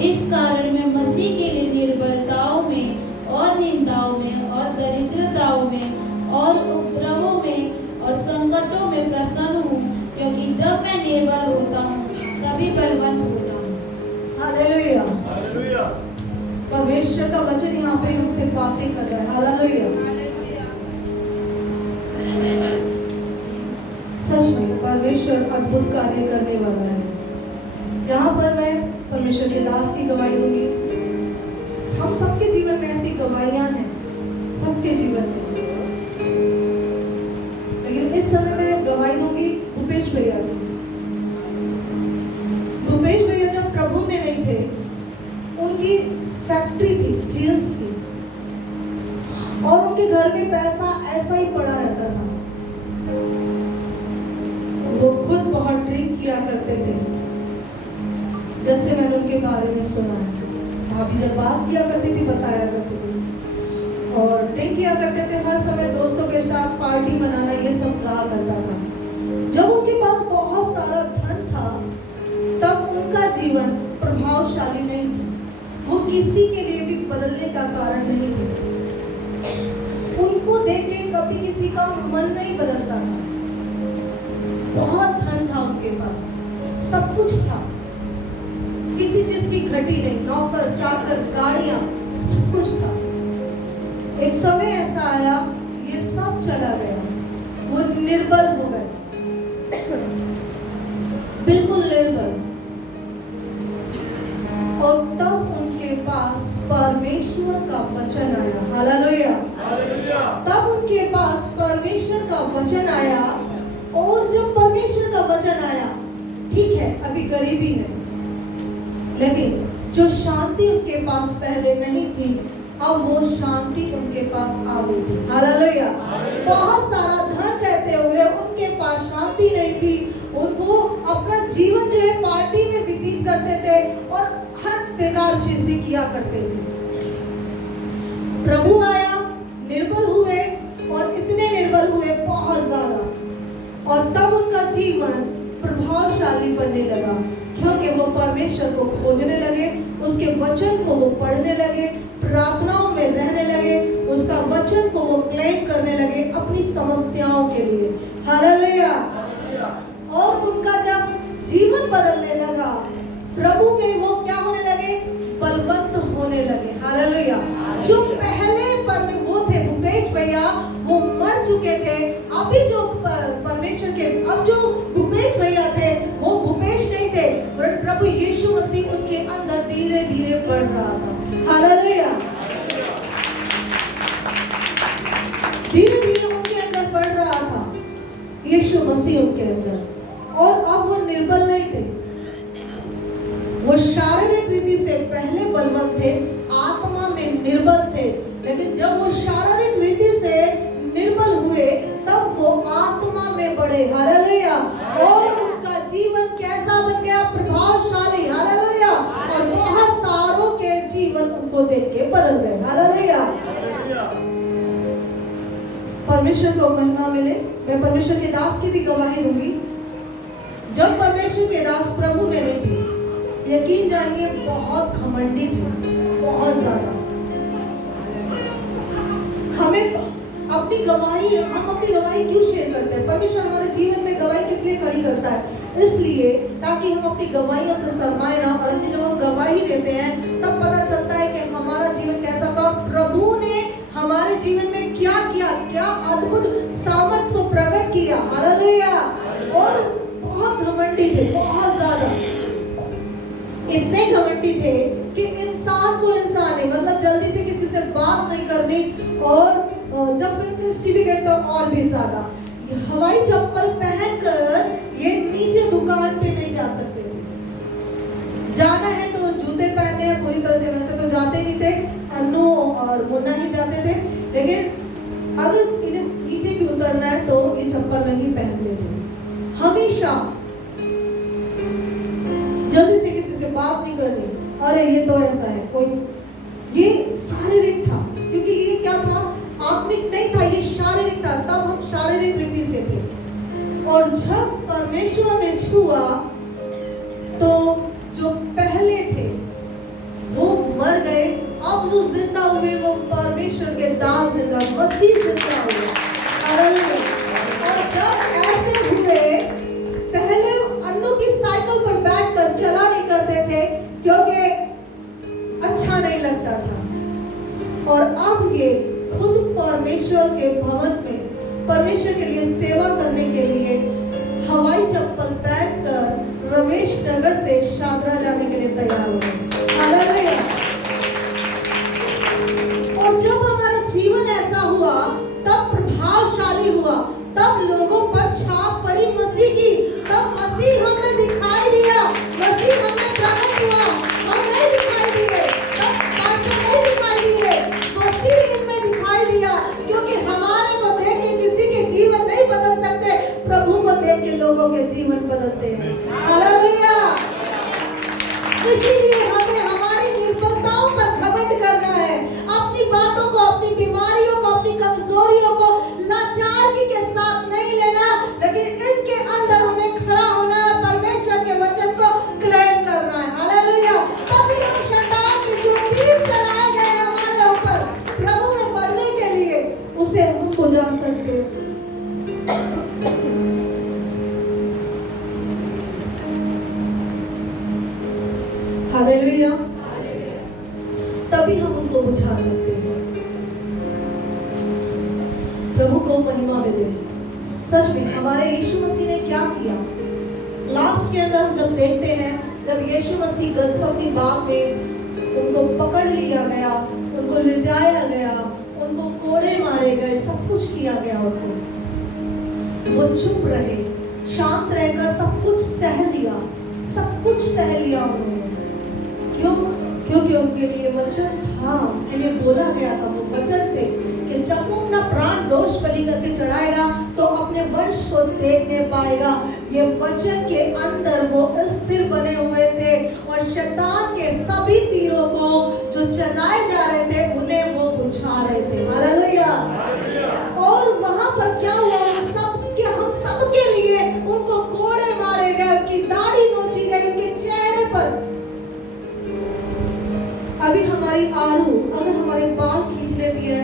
इस कारण मैं मसीह के लिए निर्बलताओं में और निंदाओं में और दरिद्रताओं में और उपद्रवों में और संकटों में प्रसन्न हूँ, क्योंकि जब मैं निर्बल होता हूँ तभी बलवंत होता हूँ। हालेलुया। हालेलुया। परमेश्वर का वचन यहाँ पे हमसे बातें कर रहा है। हालेलुया। सच में परमेश्वर अद्भुत कार्य करने वाला है। यहाँ पर मैं परमेश्वर के दास की गवाही दूंगी। हम सबके जीवन में ऐसी गवाहियां हैं, सबके जीवन में, लेकिन इस समय मैं गवाही दूंगी भूपेश भैया की। भूपेश भैया जब प्रभु में नहीं थे, उनकी फैक्ट्री थी जीन्स की, और उनके घर में पैसा ऐसा ही पड़ा रहता था। वो खुद बहुत ड्रिंक किया करते थे, जैसे मैंने उनके बारे में सुना है। भाभी जब बात किया करती थी बताया करती थी, और ड्रिंक किया करते थे हर समय, दोस्तों के साथ पार्टी मनाना ये सब रहा करता था। जब उनके पास बहुत सारा धन था तब उनका जीवन प्रभावशाली नहीं था। वो किसी के लिए भी बदलने का कारण नहीं थे। उनको देख के कभी किसी का मन नहीं बदलता था। बहुत धन था उनके पास, सब कुछ था, किसी चीज की घटी नहीं, नौकर चाकर गाड़ियां सब कुछ था। एक समय ऐसा आया, ये सब चला गया, वो निर्बल हो गए, बिल्कुल निर्बल। और तब उनके पास परमेश्वर का वचन आया। हालेलुया। हालेलुया। तब उनके पास परमेश्वर का वचन आया, और जब परमेश्वर का वचन आया, ठीक है अभी गरीबी है, लेकिन जो शांति उनके पास पहले नहीं थी, अब वो शांति उनके पास आ गई थी। हालेलुया। बहुत सारा धन रहते हुए उनके पास शांति नहीं थी। उनको अपना जीवन जो है पार्टी में व्यतीत करते थे और हर बेकार चीजें किया करते थे। प्रभु आया, निर्बल हुए, और इतने निर्बल हुए बहुत ज्यादा, और तब उनका जीवन प्रभावशाली बनने लगा, क्योंकि वो परमेश्वर को खोजने लगे, उसके वचन को वो पढ़ने लगे, प्रार्थनाओं में रहने लगे, उसका वचन को वो क्लेम करने लगे अपनी समस्याओं के लिए। हालेलुया। और उनका जब जीवन बदलने लगा, प्रभु में वो क्या होने लगे, बलवंत होने लगे। हालेलुया। जो पहले वो थे भूपेश भैया, वो मर चुके थे। अभी जो परमेश्वर के, अब जो भूपेश भैया थे वो भूपेश नहीं थे, और प्रभु यीशु मसीह उनके अंदर धीरे धीरे बढ़ रहा था। हालेलुया। धीरे धीरे उनके अंदर बढ़ रहा था यीशु मसीह उनके अंदर, और अब वो निर्बल नहीं थे। वो शारीरिक रीति से पहले बलवंत थे, आत्मा में निर्बल थे, लेकिन जब वो शारीरिक रीति से निर्बल हुए तब वो आत्मा में बढ़े। हालेलुया। और उनका जीवन कैसा बन गया, प्रभावशाली। हालेलुया। और बहुत सारों के जीवन उनको देख के बदल गए। हालेलुया। परमेश्वर को महिमा मिले। मैं परमेश्वर के दास की भी गवाही दूंगी। जब परमेश्वर के दास प्रभु में नहीं थे, यकीन जानिए बहुत घमंडी थे, बहुत ज्यादा। हम अपनी गवाही क्यों शेयर करते हैं? परमेश्वर हमारे जीवन में गवाही किस लिए खड़ी करता है? इसलिए ताकि हम अपनी गवाहियों से शर्माए ना, और अपनी जब हम गवाही देते हैं तब पता चलता है कि हमारा जीवन कैसा था, प्रभु ने हमारे जीवन में क्या किया, क्या अद्भुत सामर्थ को प्रकट किया। हालेलुया। और बहुत घमंडी थे, बहुत ज्यादा, इतने घमंडी थे कि इंसान को इंसान है, मतलब जल्दी से किसी से बात नहीं करनी, और जब फिल्म इंडस्ट्री भी गए तो और भी ज्यादा। हवाई चप्पल पहनकर ये नीचे दुकान पे नहीं जा सकते थे। जाना है तो जूते पहनने हैं पूरी तरह से, वैसे तो जाते नहीं थे, अन्नू और मुन्ना ही जाते थे, लेकिन अगर इन्हें नीचे भी उतरना है तो ये चप्पल नहीं पहनते थे। हमेशा जल्दी से किसी से बात नहीं करनी, अरे ये तो ऐसा है, कोई ये शारीरिक था, क्योंकि ये क्या था, आत्मिक नहीं था, ये शारीरिक था। तब हम शारीरिक रीति से थे, और जब परमेश्वर ने छुआ तो जो पहले थे वो मर गए, अब जो जिंदा हुए वो परमेश्वर के दास जिंदा, मसीह जिंदा हुए। हालेलुया। और जब ऐसे हुए, पहले अन्नों की साइकिल पर बैठकर चला नहीं करते थे क्योंकि अच्छा नहीं लगता था, और अब ये खुद परमेश्वर के भवन में परमेश्वर के लिए सेवा करने के लिए हवाई चप्पल पहनकर रमेश नगर से शादरा जाने के लिए तैयार हो गए। हालेलुया। और जब हमारा जीवन ऐसा हुआ, तब प्रभावशाली हुआ, तब लोगों पर छाप पड़ी मसीह की, तब मसीह हमें दिखाई दिया, मसीह हमें प्रकट हुआ। हम नहीं दिखाई दिए, तब पास्टर नहीं दिखाई दिए, मसीह इनमें दिखाई दिया, क्योंकि हमारे को देख के किसी के जीवन नहीं बदल सकते, प्रभु को देख के लोगों के जीवन बदलते हैं। हालेलुया। इसीलिए हमें हमारी निर्बलताओं पर घमंड करना है, अपनी बातों को, अपनी बीमारियों को, अपनी कमजोरियों को लाचारी के साथ नहीं लेना, लेकिन इनके अंदर हमें खड़ा होना है, परमेश्वर के वचन को क्लेम करना है। हालेलुया। तभी हम शैतान के जो तीर चलाए गए हैं हमारे ऊपर प्रभु में बढ़ने के लिए, उसे हम बुझा सकते हैं। हालेलुया। तभी हम उनको बुझा सकते हैं। प्रभु को महिमा मिले। सच में हमारे यीशु मसीह ने क्या किया, लास्ट के अंदर हम जब देखते हैं, जब यीशु मसीह गतसमनी बाग में उनको पकड़ लिया गया, उनको ले जाया गया, उनको कोड़े मारे गए, सब कुछ किया गया उनको, वो चुप रहे, शांत रहकर सब कुछ सह लिया, सब कुछ सह लिया उन्होंने। क्यों? क्योंकि उनके लिए वचन था, उनके लिए बोला गया था, वो वचन थे कि जब वो अपना प्राण दोष बलि करके चढ़ाएगा तो अपने वंश को देखने पाएगा। ये वचन के अंदर वो स्थिर बने हुए थे, और शैतान के सभी तीरों को जो चलाए जा रहे थे उन्हें वो बुझा रहे थे। हालेलुया। और वहां पर क्या हुआ, हम सबके लिए उनको कोड़े मारे गए, उनकी दाढ़ी नोची गई, उनके चेहरे पर। अभी हमारी आरू अगर हमारे बाल खींचने दिए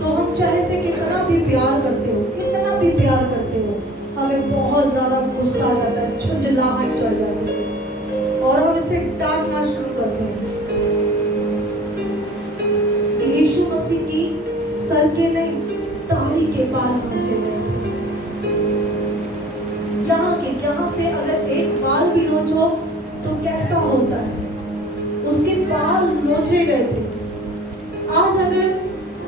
तो हम चाहे से कितना भी प्यार करते हो, कितना भी प्यार करते हो, हमें बहुत ज्यादा गुस्सा आ जाता है, झुंझलाहट चढ़ जाती है, और हम इसे डांटना शुरू करते हैं। यीशु मसीह की सर के नहीं, दाढ़ी के बाल नोचे गए। यहाँ से अगर एक बाल भी नोचो तो कैसा होता है, उसके बाल नोचे गए थे। आज अगर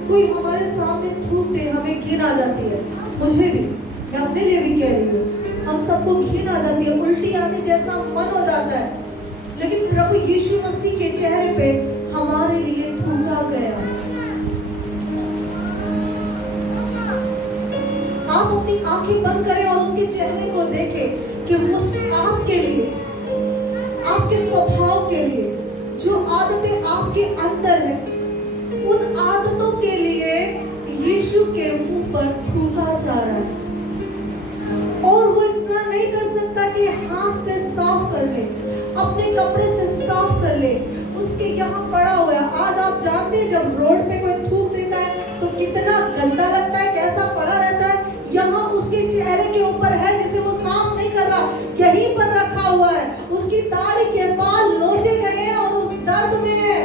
कोई हमारे सामने थूक दे, हमें घिन आ जाती है, मुझे भी, मैं अपने लिए भी कह रही हूँ, हम सबको घिन आ जाती है, उल्टी आने जैसा मन हो जाता है, लेकिन प्रभु यीशु मसीह के चेहरे पे हमारे लिए थूका गया। आप अपनी आंखें बंद करें और उसके चेहरे को देखें कि उस आपके लिए, आपके स्वभाव के लिए जो आदतें आपके अंदर है, उन आदतों के लिए यीशु के मुंह पर थूका जा रहा है, और वो इतना नहीं कर सकता कि हाथ से साफ कर ले, अपने कपड़े से साफ कर ले, उसके यहाँ पड़ा हुआ है। आज आप जानते हैं जब रोड पे कोई थूक देता है तो कितना गंदा लगता है, कैसा पड़ा रहता है। यहाँ उसके चेहरे के ऊपर है जिसे वो साफ नहीं कर रहा, यहीं पर रखा हुआ है, उसकी दाढ़ी के बाल नोचे गए हैं और उस दर्द में है।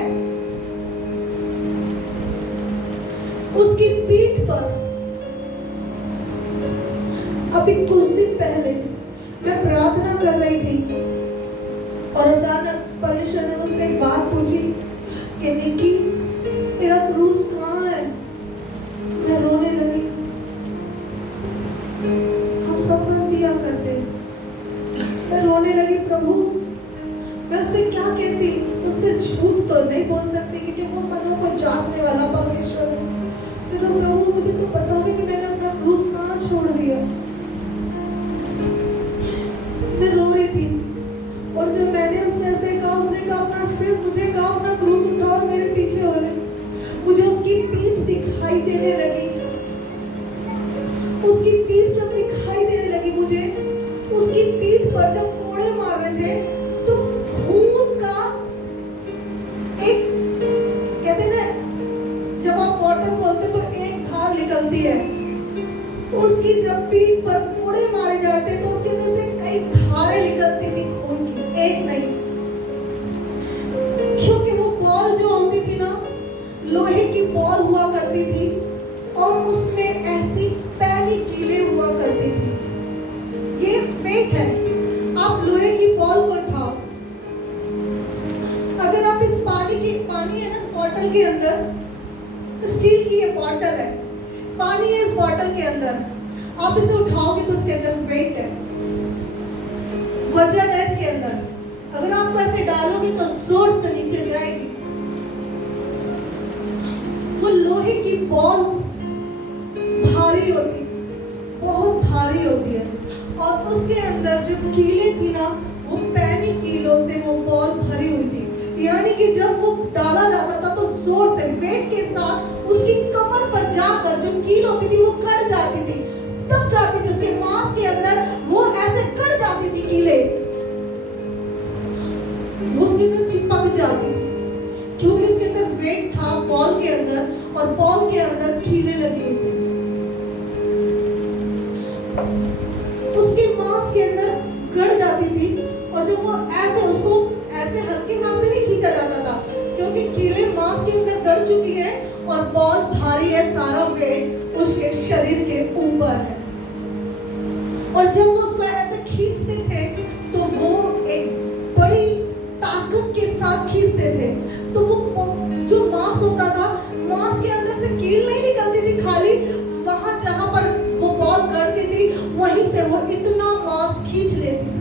उसकी पीठ पर अभी कुछ दिन पहले मैं प्रार्थना कर रही थी और अचानक परमेश्वर ने मुझसे एक बात पूछी कि निकी तेरा क्रूस कहाँ है। मैं रोने लगी। हम सब काम किया करते, मैं रोने लगी। प्रभु मैं उससे क्या कहती, उससे झूठ तो नहीं बोल सकती क्योंकि वो मनों को जानने वाला परमेश्वर है। तो प्रभु मुझे तो पता भी नहीं मैंने अपना क्रूस कहाँ छोड़ दिया। मैं रो रही थी और जब मैंने उससे ऐसे कहा, उसने कहा अपना, फिर मुझे कहा अपना क्रूस उठाओ और मेरे पीछे हो ले। उसकी पीठ दिखाई देने लगी। उसकी पीठ जब दिखाई देने लगी मुझे, उसकी पीठ पर जब कोड़े मार रहे थे तो खून का एक, कहते हैं ना जब आप बॉटल खोलते तो एक धार निकलती है, उसकी जब पीठ पर कोड़े मारे जाते तो उसके अंदर से कई धारें निकलती थी खून की, एक नहीं। क्योंकि वो बॉल जो होती थी ना, लोहे की बॉल हुआ करती थी और उसमें ऐसी पैनी कीले हुआ करती थी। ये फेट है। आप लोहे की बॉल को उठाओ, अगर आप इस पानी है ना इस बॉटल के अंदर, स्टील की ये बॉटल है, पानी है इस बॉटल के अंदर, आप इसे उठाओगे तो उसके अंदर वेट है, वजन है इसके अंदर। अगर आपको ऐसे डालोगे तो जोर से नीचे जाएगी। वो लोहे की बॉल भारी होती, बहुत भारी होती है, और उसके अंदर जो कीले थी ना, वो पैनी कीलों से वो बॉल भरी हुई थी। यानी कि जब वो डाला जाता था तो जोर से वेट के साथ उसकी कमर पर जाकर जो कील होती थी वो कट जाती थी, तब जाती थी उसके मांस के अंदर, वो ऐसे कट जाती थी कीले, वो उसके अंदर चिपक जाती थी, क्योंकि उसके अंदर वेट था बॉल के अंदर, और बॉल के अंदर कीले लगी हुई थी। उसके मांस के अंदर गड़ जाती थी, और जब वो ऐसे उसको ऐसे हल्के हाथ से नहीं खींचा जाता था, क्योंकि कीले मांस के अंदर गड़ चुकी है और बॉल भारी है, सारा वेट उसके शरीर के ऊपर है। और जब वो उसको ऐसे खींचते थे तो वो एक बड़ी ताकत के साथ खींचते थे, तो वो जो मांस होता था, मांस के अंदर से कील नहीं निकलती थी, खाली वहां जहां पर वो बॉल गड़ती थी वहीं से वो इतना मांस खींच लेती थी।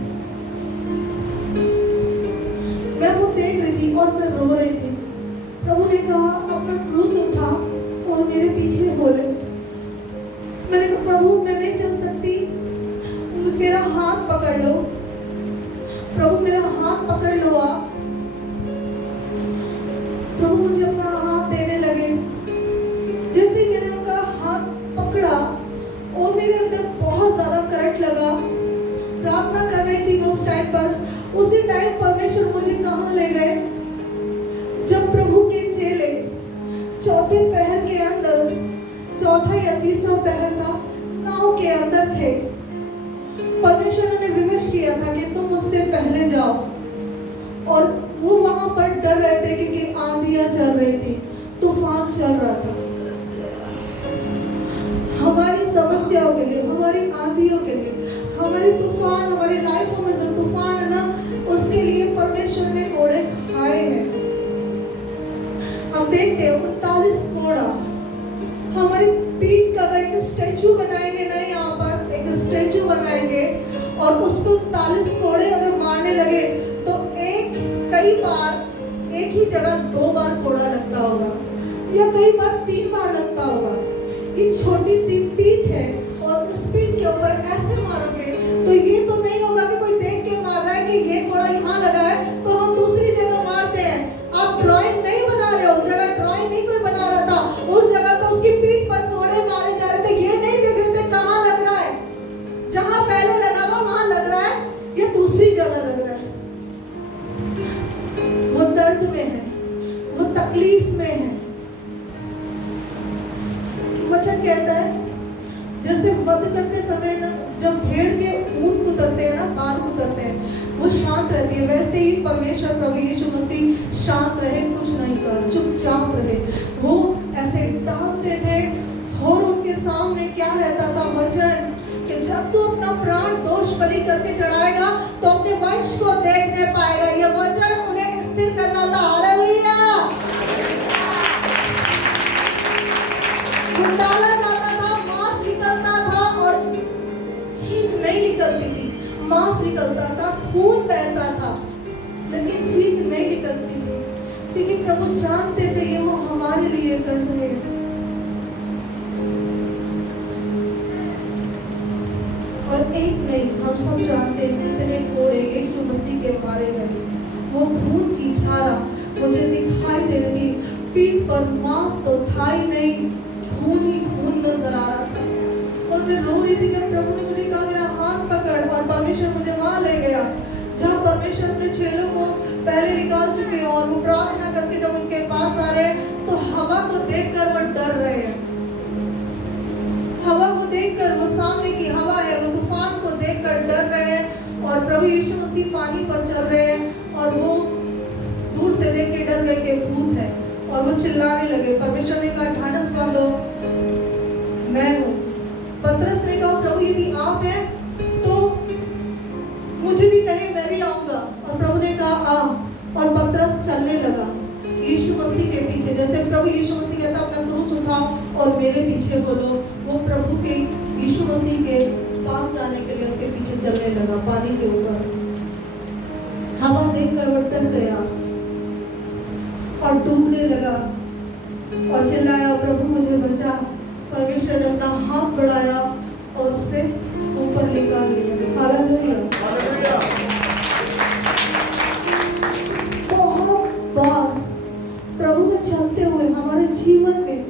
मैं वो देख रही थी और मैं रो रही थी। प्रभु ने कहा अपना क्रूस उठा और मेरे पीछे हो ले। मैंने कहा प्रभु मैं नहीं चल सकती, मेरा हाथ पकड़ लो। प्रभु मेरा हाथ पकड़ लो आप। प्रभु मुझे अपना हाथ देने लगे। जैसे ही मैंने उनका हाथ पकड़ा और मेरे अंदर बहुत ज्यादा करंट लगा। प्रार्थना कर रही थी उस टाइम पर, उसी टाइम परमेश्वर मुझे कहाँ ले गए, जब प्रभु के चेले चौथे पहर के अंदर, चौथा या तीसरा पहर था, नाव के अंदर थे। परमेश्वर ने विवश किया था कि तुम मुझसे पहले जाओ, और वो वहां पर डर रहे थे क्योंकि आंधियां चल रही थी, तूफान चल रहा था। हमारी समस्याओं के लिए, हमारी आंधियों के लिए, हमारे तूफान, हमारी लाइफों में जो तूफान है ना, उसके लिए परमेश्वर ने कोड़े खाए हैं। हम देखते हैं 39 कोड़ा। हमारी पीठ का अगर एक स्टैचू बनाएंगे ना, यहाँ पर एक स्टैचू बनाएंगे और उस पर 39 कोड़े अगर मारने लगे तो कई बार एक ही जगह 2 बार कोड़ा लगता होगा, या कई बार 3 बार लगता होगा। ये छोटी सी पीठ है और इस पीठ के ऊपर ऐसे मारोगे तो ये तो नहीं होगा कि कोई देख के मार रहा है कि ये कोड़ा यहाँ लगा है तो हम दूसरी जगह मारते हैं। आप ड्राइंग नहीं बना रहे हो, उस जगह ड्राइंग नहीं कोई बना रहा था, उस जगह तो उसकी पीठ पर कोड़े मारे जा रहे थे। ये नहीं देख रहे थे कहाँ लग रहा है, जहां पहले लगा हुआ वहां लग रहा है, ये दूसरी जगह लग रहा है। वो दर्द में है, वो तकलीफ में है। वचन कहता है जैसे वध करते समय ना, जब भेड़ के ऊन कुतरते हैं ना, बाल कुतरते हैं, वो शांत रहती है, वैसे ही परमेश्वर प्रभु यीशु मसीह शांत रहे, कुछ नहीं कहा, चुपचाप रहे। वो ऐसे डालते थे और उनके सामने क्या रहता था वचन, कि जब तू अपना प्राण दोष बलि करके चढ़ाएगा तो अपने वंश को देखने पाएगा। यह वचन उन्हें स्थिर करना था। हालेलुया। डाला जाता था, मांस निकलता था और चीख नहीं निकलती थी, मांस निकलता था, खून बहता था, लेकिन चीख नहीं निकलती थी, क्योंकि प्रभु जानते थे ये वो हमारे लिए कर रहे हैं। और एक नहीं, हम सब जानते हैं कितने कोड़े यीशु मसीह के मारे गए। वो खून की धारा मुझे दिखाई दे रही थी। पीठ पर मांस तो था ही नहीं, खून ही खून नजर आ रहा था। और मैं रो रही थी जब प्रभु ने मुझे कहा मेरा हाथ पकड़, और परमेश्वर मुझे वहां ले गया जहाँ परमेश्वर अपने चेलों को पहले निकाल चुके हैं। और वो प्रार्थना करके जब उनके पास आ रहे हैं तो हवा को देखकर वो डर रहे हैं। हवा को देखकर, वो सामने की हवा है, वो तूफान को देखकर डर रहे हैं। और प्रभु यीशु मसीह पानी पर चल रहे हैं और वो दूर से देख के डर गए कि भूत है, और वो चिल्लाने लगे। परमेश्वर ने कहा ढाढ़स बांधो, मैं हूँ। पतरस ने कहा प्रभु यदि आप हैं तो मुझे भी कहे, मैं भी आऊंगा। और प्रभु ने कहा आ, और पतरस चलने लगा यीशु मसीह के पीछे। जैसे प्रभु यीशु मसीह कहता अपना क्रूस उठाओ और मेरे पीछे बोलो, वो प्रभु के यीशु मसीह के पास जाने के लिए उसके पीछे चलने लगा पानी के ऊपर। हवा देखकर वो डर गया और डूबने लगा और चिल्लाया प्रभु मुझे बचा। परमेश्वर ने अपना हाथ बढ़ाया और उसे ऊपर निकाल लिया। हालेलुया। बहुत बार प्रभु में चलते हुए हमारे जीवन में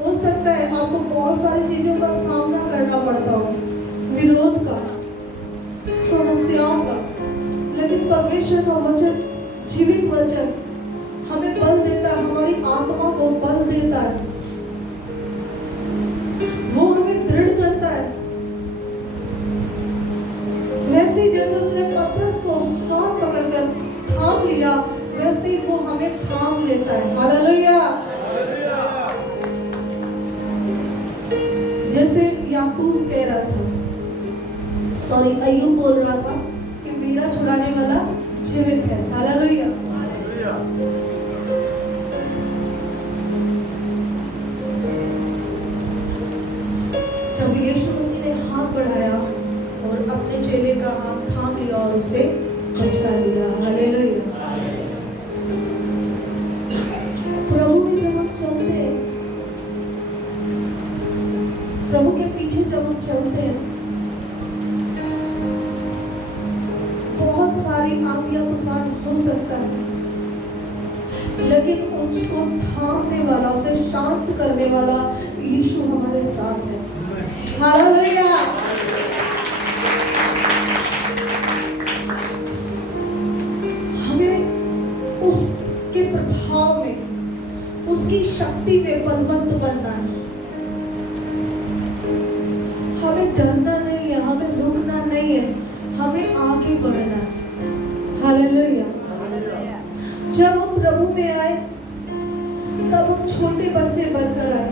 हो सकता है आपको बहुत सारी चीजों का सामना करना पड़ता हो, विरोध का, समस्याओं का, लेकिन परमेश्वर का वचन, जीवित वचन हमें बल देता है, हमारी आत्मा को बल देता है, वो हमें दृढ़ करता है। वैसे ही जैसे उसने पतरस को हाथ पकड़कर थाम लिया, वैसे ही वो हमें थाम लेता है। हालेलुया। जैसे याकूब कह रहा था, अय्यूब बोल रहा था कि मेरा छुड़ाने वाला जीवित है। हालेलुया। प्रभु यीशु मसीह ने हाथ बढ़ाया और अपने चेले का हाथ थाम लिया और उसे बचा लिया। हालेलुया। प्रभु में जब हम चलते हैं, प्रभु के पीछे जब हम चलते हैं, बहुत सारी आंधियां तूफान हो सकता है, लेकिन उसको थामने वाला, उसे शांत करने वाला यीशु हमारे साथ है। हालेलुया। हमें उसके प्रभाव में, उसकी शक्ति में बलवंत बनना है। हमें डरना नहीं है, हमें रुकना नहीं है, हमें आगे बढ़ना है। हालेलुया। जब हम प्रभु में आए तब हम छोटे बच्चे बनकर आए,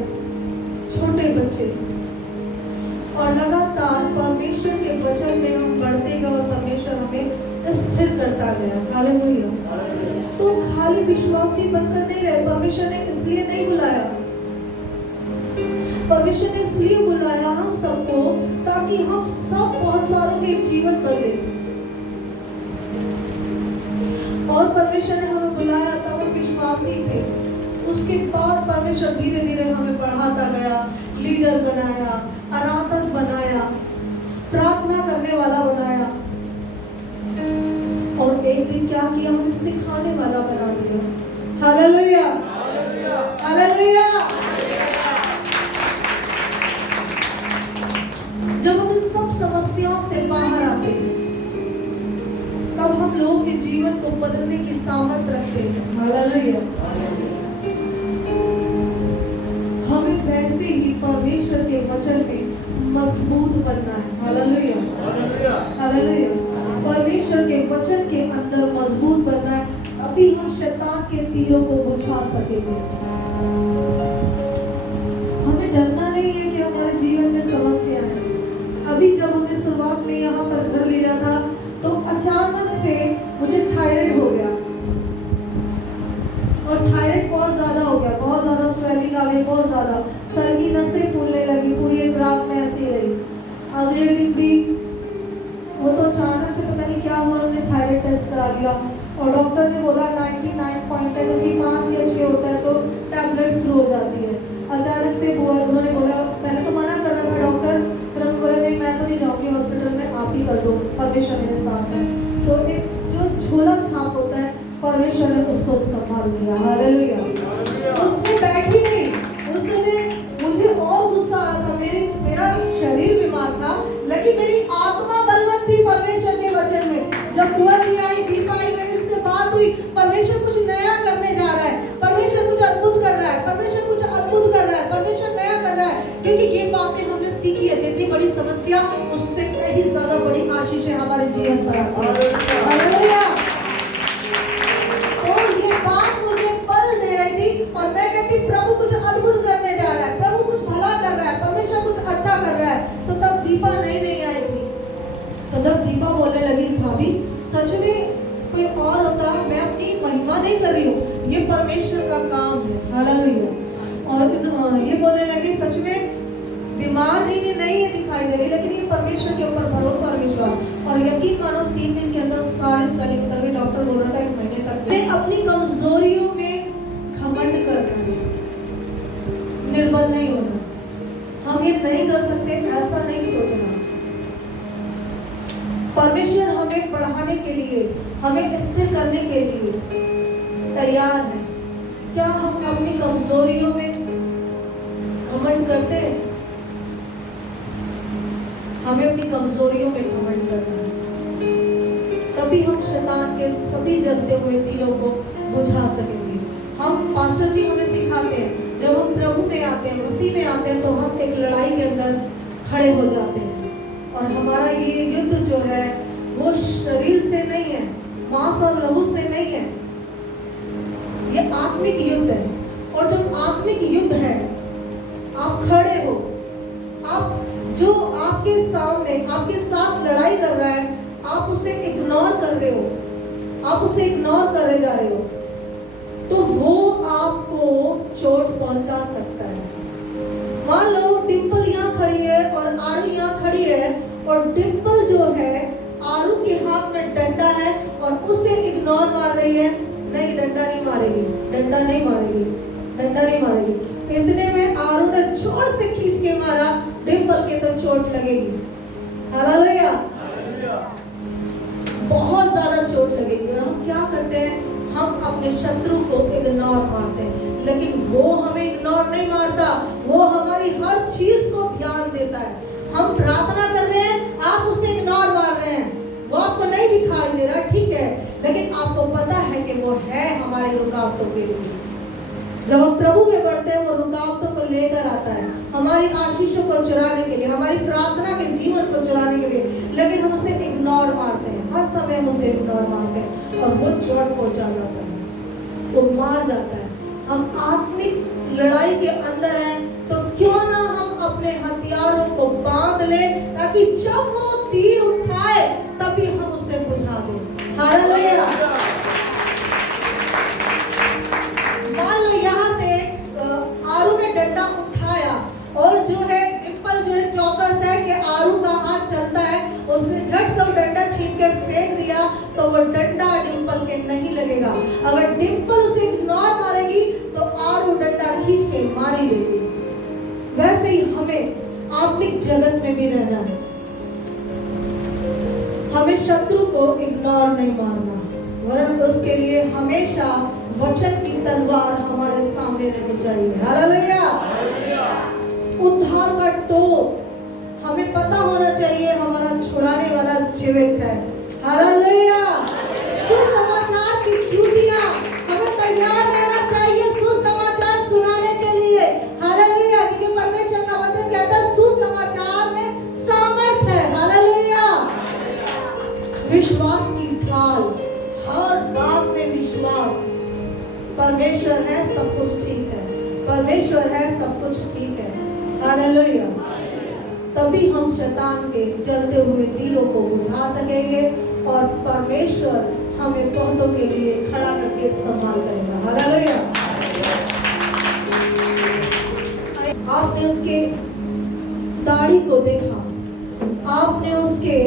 छोटे बच्चे, और लगातार परमेश्वर के वचन में हम बढ़ते गए और परमेश्वर हमें स्थिर करता गया। हालेलुया। तो खाली विश्वासी बनकर नहीं रहे। परमेश्वर ने इसलिए नहीं बुलाया, परमेश्वर ने इसलिए बुलाया हम सबको ताकि हम सब बहुत सारों के जीवन बदले। और परमेश्वर ने हमें बुलाया तब हम विश्वासी थे। उसके बाद परमेश्वर धीरे धीरे हमें बढ़ाता गया, लीडर बनाया, आराधक बनाया, प्रार्थना करने वाला बनाया, और एक दिन क्या किया, हमें सिखाने वाला बना दिया। हालेलुया। हालेलुया। जब हम इन सब समस्याओं से बाहर आते हैं तब हम लोगों के जीवन को बदलने की सामर्थ रखते हैं। हालेलुया। हमें वैसे ही परमेश्वर के वचन में मजबूत बनना है। हालेलुया। हालेलुया। परमेश्वर के वचन के अंदर मजबूत बनना है, तभी हम शैतान के तीरों को बुझा सकेंगे। हमें डरना नहीं है कि हमारे जीवन में समस्या है। अभी जब हमने शुरुआत में यहाँ पर घर लिया था तो अचानक से मुझे थायराइड हो गया, और थायराइड बहुत ज़्यादा हो गया, बहुत ज़्यादा स्वेलिंग आ गई, बहुत ज़्यादा सर की नसें फूलने लगी, पूरी एक रात में ऐसी रही। अगले दिन भी वो तो अचानक से पता नहीं क्या हुआ, हमने थायराइड टेस्ट करा लिया और डॉक्टर ने बोला 99 पॉइंट है, जब भी 5 या 6 होता है तो टैबलेट शुरू हो जाती है। अचानक से हुआ, उन्होंने बोला, पहले तो मना कर रहा था डॉक्टर, फिर उन्होंने बोला नहीं मैं तो नहीं जाऊँगी हॉस्पिटल में, आप ही कर दो, परमेश्वर मेरे साथ है। तो एक जो झोला छाप होता है, परमेश्वर ने उसको संभाल लिया। हालेलुया। परमेश्वर नया कर रहा है, क्योंकि ये बातें हमने सीखी है। जितनी बड़ी समस्या उससे कहीं ज्यादा बड़ी आशीष है हमारे जीवन पर। हालेलुया। और ये बात मुझे बल दे रही थी और मैं कहती प्रभु कुछ अद्भुत करने जा रहा है, प्रभु कुछ भला कर रहा है, परमेश्वर कुछ अच्छा कर रहा है। तो तब दीपा नहीं आई थी। तो तब दीपा बोलने लगी, भाभी सच में कोई और होता, मैं अपनी महिमा नहीं कर रही हूँ, ये परमेश्वर का काम है। हालेलुया। और ये बोलने लगी, सच में बीमार नहीं है दिखाई दे रही, लेकिन ये परमेश्वर के ऊपर भरोसा और विश्वास। और यकीन मानो 3 दिन के अंदर सारे स्वेलिंग उतर गई। डॉक्टर बोल रहा था 1 महीने तक। मैं अपनी कमजोरियों में घमंड करना है, निर्बल नहीं होना। हम ये नहीं कर सकते ऐसा नहीं सोचना। परमेश्वर हमें बढ़ाने के लिए, हमें स्थिर करने के लिए तैयार है। क्या हम अपनी कमजोरियों में घमंड करते हैं? हमें अपनी कमजोरियों में घमंड करना है, तभी हम शैतान के सभी जलते हुए तीरों को बुझा सकेंगे। हम पास्टर जी हमें सिखाते हैं, जब हम प्रभु में आते हैं, मसीह में आते हैं, तो हम एक लड़ाई के अंदर खड़े हो जाते हैं। और हमारा ये युद्ध जो है वो शरीर से नहीं है, मांस और लहू से नहीं है, ये आत्मिक युद्ध है। और जब आत्मिक युद्ध है, आप खड़े हो, आप जो आपके सामने आपके साथ लड़ाई कर रहा है, आप उसे इग्नोर कर रहे हो, आप उसे इग्नोर करे जा रहे हो, तो वो आपको चोट पहुंचा सकता है। मान लो डिम्पल यहाँ खड़ी है और आरू यहाँ खड़ी है, और डिम्पल जो है आरू के हाथ में डंडा है और उसे इग्नोर मार रही है। नहीं, डंडा नहीं मारेगी, डंडा नहीं मारेगी, डंडा नहीं मारेगी। इतने में आरू ने जोर से खींच के मारा, डिम्पल के तो चोट लगेगी। हालेलुया। बहुत ज्यादा चोट लगेगी। और हम क्या करते हैं? हम अपने शत्रु को इग्नोर मारते हैं, लेकिन वो हमें इग्नोर नहीं मारता, वो हमारी हर चीज को ध्यान देता है। हम प्रार्थना कर रहे हैं, आप उसे इग्नोर मार रहे हैं, वो आपको नहीं दिखाई दे रहा, ठीक है, लेकिन आपको पता है कि वो है हमारी रुकावटों के लिए। जब हम प्रभु में बढ़ते हैं, वो रुकावटों को लेकर आता है, हमारी आशीषों को चुराने के लिए, हमारी प्रार्थना के जीवन को चुराने के लिए, लेकिन हम उसे इग्नोर मारते हैं। हर समय हम उसे इग्नोर मारते हैं और वो चोट पहुंचा जाता है, वो मार जाता है। हम आत्मिक लड़ाई के अंदर हैं, तो क्यों ना हम अपने हथियारों को बांध लें, ताकि जब वो तीर उठाए तभी हम उसे बुझा दें। हालेलुया। मान लो यहाँ से आरू ने डंडा उठाया, और जो है डिम्पल जो है चौकस है कि आरू का हाथ चलता है, उसने झट से डंडा छीन के फेंक दिया, तो वो डंडा डिम्पल के नहीं लगेगा। अगर डिम्पल उसे इग्नोर मारेगी तो आरू डंडा खींच के मारी देगी। वैसे ही हमें आत्मिक जगत में भी रहना है, हमें शत्रु को इग्नोर नहीं मारना, वरन उसके लिए हमेशा वचन की तलवार हमारे सामने रहनी चाहिए। हालेलुया। उद्धार का टोप हमें पता होना चाहिए, हमारा छुड़ाने वाला जीवित है। हालेलुया। सुसमाचार की चूतियां हमें तैयार रहना चाहिए सुसमाचार सुनाने के लिए। हालेलुया। क्योंकि परमेश्वर का वचन कहता है सुसमाचार में सामर्थ है। हालेलुया। विश्वास की ढाल, हर बात में विश्वास। परमेश्वर है, सब कुछ ठीक है, परमेश्वर है, सब कुछ ठीक है। हालेलुया। तभी हम शैतान के जलते हुए तीरों को बुझा सकेंगे और परमेश्वर हमें बहुतों के लिए खड़ा करके इस्तेमाल करेगा। हालेलुया। आपने उसके दाढ़ी को देखा, आपने उसके